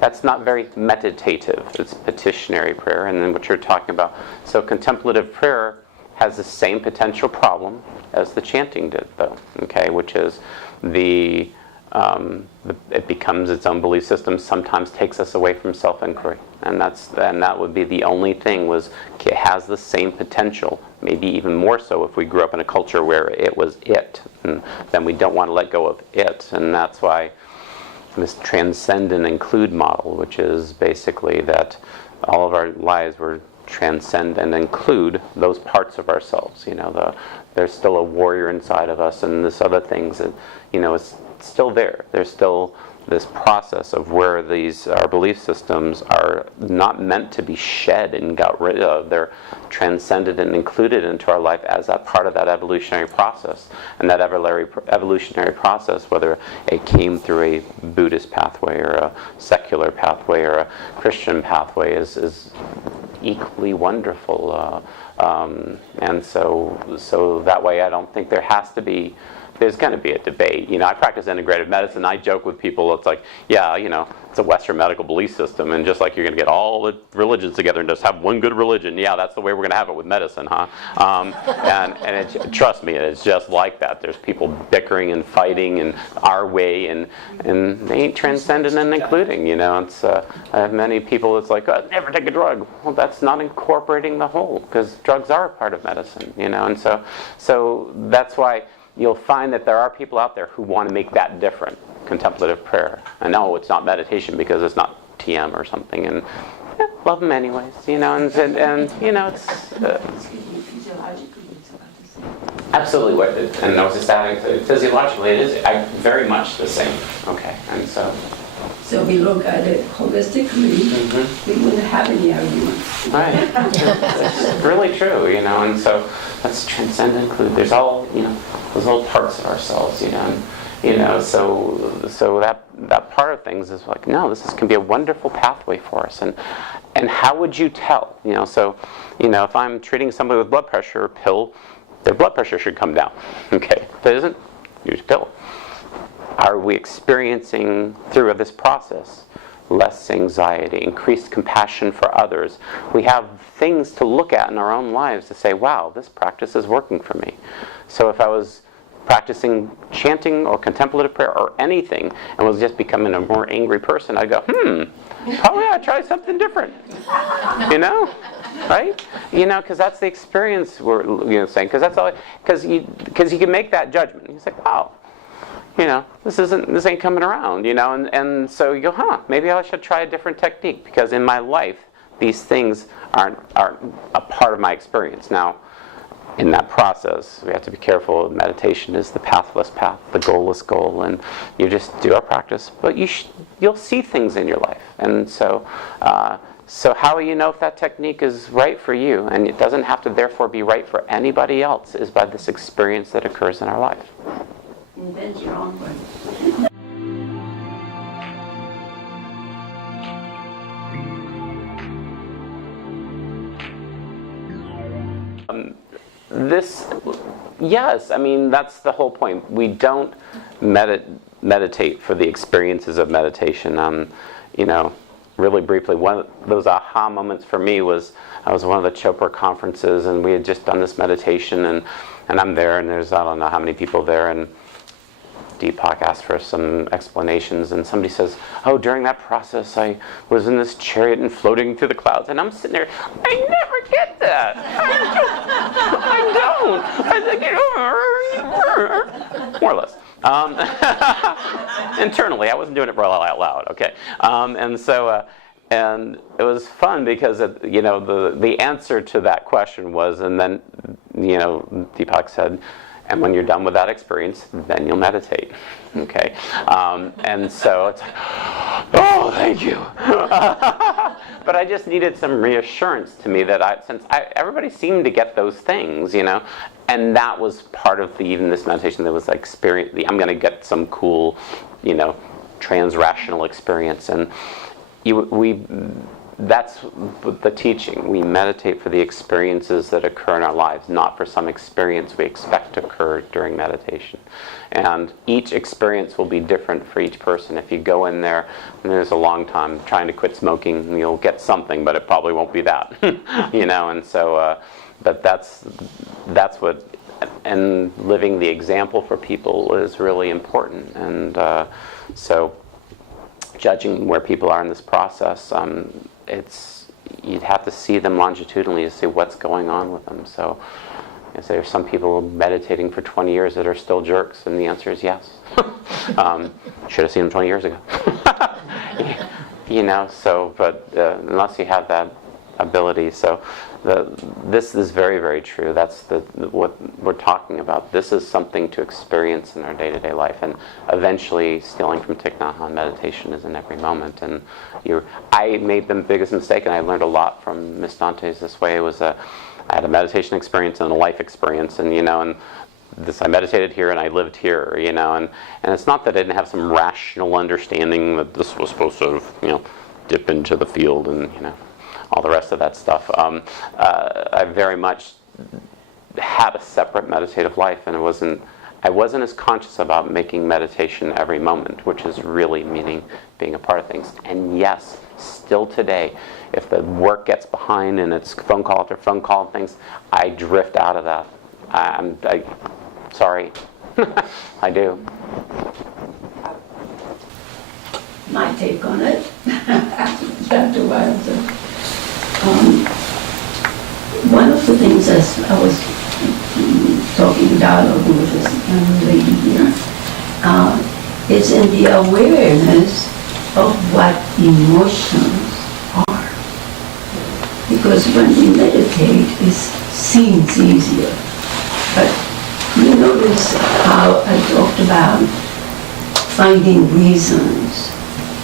that's not very meditative. It's petitionary prayer, and then what you're talking about. So contemplative prayer has the same potential problem as the chanting did, though. Okay, which is it becomes its own belief system, sometimes takes us away from self-inquiry, and that would be the only thing. It has the same potential, maybe even more so if we grew up in a culture where it was it, and then we don't want to let go of it, and that's why this transcend and include model, which is basically that all of our lives were transcend and include those parts of ourselves. There's still a warrior inside of us, and this other things that it's still there. There's still this process of where our belief systems are not meant to be shed and got rid of. They're transcended and included into our life as a part of that evolutionary process. And that evolutionary process, whether it came through a Buddhist pathway or a secular pathway or a Christian pathway, is equally wonderful. And so that way I don't think there's going to be a debate. I practice integrative medicine. I joke with people, it's like, it's a Western medical belief system, and just like you're going to get all the religions together and just have one good religion, that's the way we're going to have it with medicine, huh? And trust me, it's just like that. There's people bickering and fighting in our way, and they ain't transcendent and including, I have many people that's like, never take a drug. Well, that's not incorporating the whole, because drugs are a part of medicine, and so that's why you'll find that there are people out there who want to make that different, contemplative prayer. I know it's not meditation because it's not TM or something, and love them anyways, and it's absolutely what it is. And I was just adding to physiologically, it is very much the same. Okay, and so we look at it holistically, we wouldn't have any arguments. Right. It's really true, and so let's transcend and include. There's all, those little parts of ourselves, so that part of things is like, no, this can be a wonderful pathway for us. And how would you tell? So, if I'm treating somebody with blood pressure, a pill, their blood pressure should come down. Okay. If it isn't, use a pill. Are we experiencing, through this process, less anxiety, increased compassion for others? We have things to look at in our own lives to say, wow, this practice is working for me. So if I was practicing chanting or contemplative prayer or anything and was just becoming a more angry person, I'd go, probably I'd try something different. Right? Because that's the experience we're saying. Because that's all. Because you can make that judgment. You say, wow. this ain't coming around, and so you go, maybe I should try a different technique, because in my life, these things aren't a part of my experience. Now, in that process, we have to be careful. Meditation is the pathless path, the goalless goal, and you just do our practice, but you'll see things in your life. And so how will you know if that technique is right for you, and it doesn't have to therefore be right for anybody else, is by this experience that occurs in our life. Invent your own way. Yes, I mean, that's the whole point. We don't meditate for the experiences of meditation. Really briefly, one of those aha moments for me was, I was at one of the Chopra conferences, and we had just done this meditation, and I'm there, and there's, I don't know how many people there, and Deepak asked for some explanations, and somebody says, during that process I was in this chariot and floating through the clouds, and I'm sitting there, I never get that. I don't. More or less. Internally, I wasn't doing it out loud, okay? And so, and it was fun because, the answer to that question was, and then, Deepak said, and when you're done with that experience, then you'll meditate. Okay? And so it's like, thank you. But I just needed some reassurance to me that everybody seemed to get those things, and that was part of even this meditation that was like I'm going to get some cool, trans-rational experience. And that's the teaching. We meditate for the experiences that occur in our lives, not for some experience we expect to occur during meditation. And each experience will be different for each person. If you go in there, and there's a long time trying to quit smoking, you'll get something, but it probably won't be that. And so, but that's what, and living the example for people is really important. And so, judging where people are in this process, you'd have to see them longitudinally to see what's going on with them. So, there's some people meditating for 20 years that are still jerks, and the answer is yes. Should have seen them 20 years ago. So, but unless you have that ability, so this is very, very true. That's what we're talking about. This is something to experience in our day-to-day life, and eventually stealing from Thich Nhat Hanh, meditation is in every moment. And I made the biggest mistake, and I learned a lot from Miss Dantes this way. It was I had a meditation experience and a life experience, and and I meditated here and I lived here, and it's not that I didn't have some rational understanding that this was supposed to, dip into the field and all the rest of that stuff. I very much had a separate meditative life, and I wasn't as conscious about making meditation every moment, which is really meaning being a part of things. And yes, still today, if the work gets behind and it's phone call after phone call and things, I drift out of that. I'm sorry. I do. My take on it, Dr. Wilder. One of the things as I was talking dialogue with this young lady here, is in the awareness of what emotions are. Because when we meditate, it seems easier. But you notice how I talked about finding reasons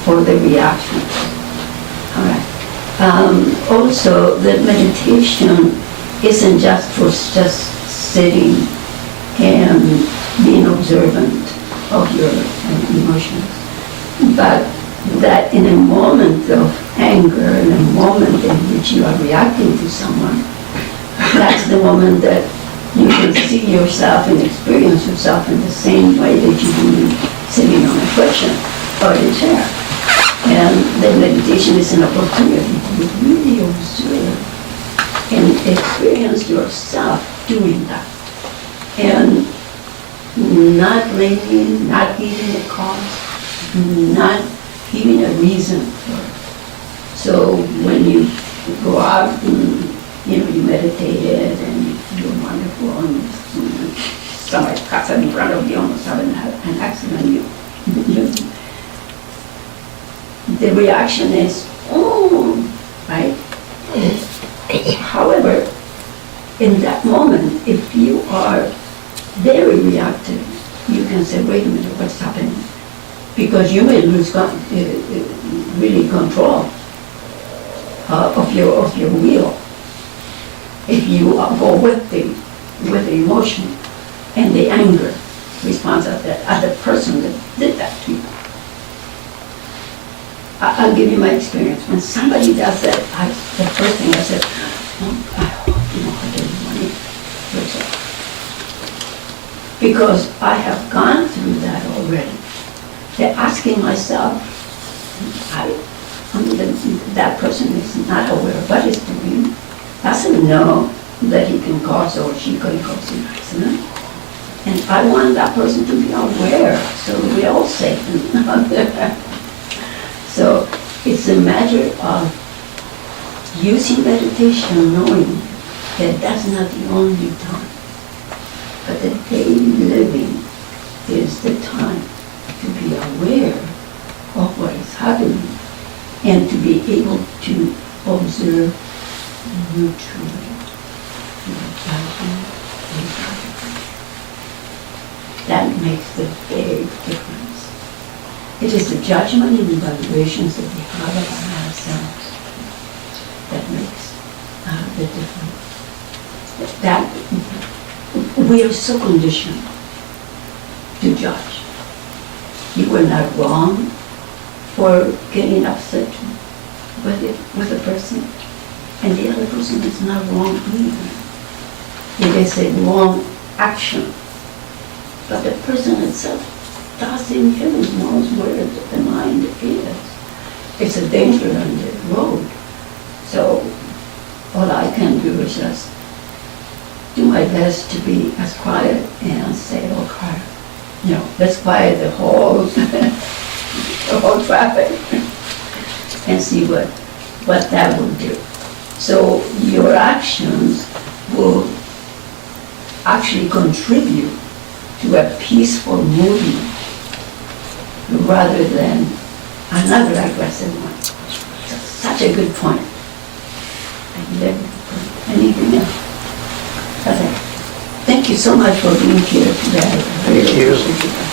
for the reactions. All right. Also, that meditation isn't just for just sitting and being observant of your emotions, but that in a moment of anger, in a moment in which you are reacting to someone, that's the moment that you can see yourself and experience yourself in the same way that you do sitting on a cushion or in a chair. And the meditation is an opportunity to really observe and experience yourself doing that. And not blaming, not giving a cause, not giving a reason for it. So when you go out and you meditated and you feel wonderful and somebody cuts in front of you, almost have an accident, the reaction is, oh, right? However, in that moment, if you are very reactive, you can say, wait a minute, what's happening? Because you may lose really control of your will if you go with the emotion and the anger response of the other person that did that to you. I'll give you my experience. When somebody does that, the first thing I said, oh, I hope you don't have any money. Because I have gone through that already. They're asking myself, that person is not aware of what he's doing, doesn't know that he can cause or she can cause an accident. And I want that person to be aware, so we're all safe. So it's a matter of using meditation, knowing that that's not the only time, but the daily living is the time to be aware of what is happening and to be able to observe neutrally. That makes the big difference. It is the judgment and evaluations that we have of ourselves that makes the difference. That we are so conditioned to judge. You were not wrong for getting upset with a person, and the other person is not wrong either. It is a wrong action, but the person itself doesn't heaven knows where the mind is. It's a danger on the road. So all I can do is just do my best to be as quiet and say, oh, quiet. Let's quiet the whole the whole traffic and see what that will do. So your actions will actually contribute to a peaceful movement rather than another aggressive one. So, such a good point. Anything else? Okay. Thank you so much for being here today. I really appreciate it.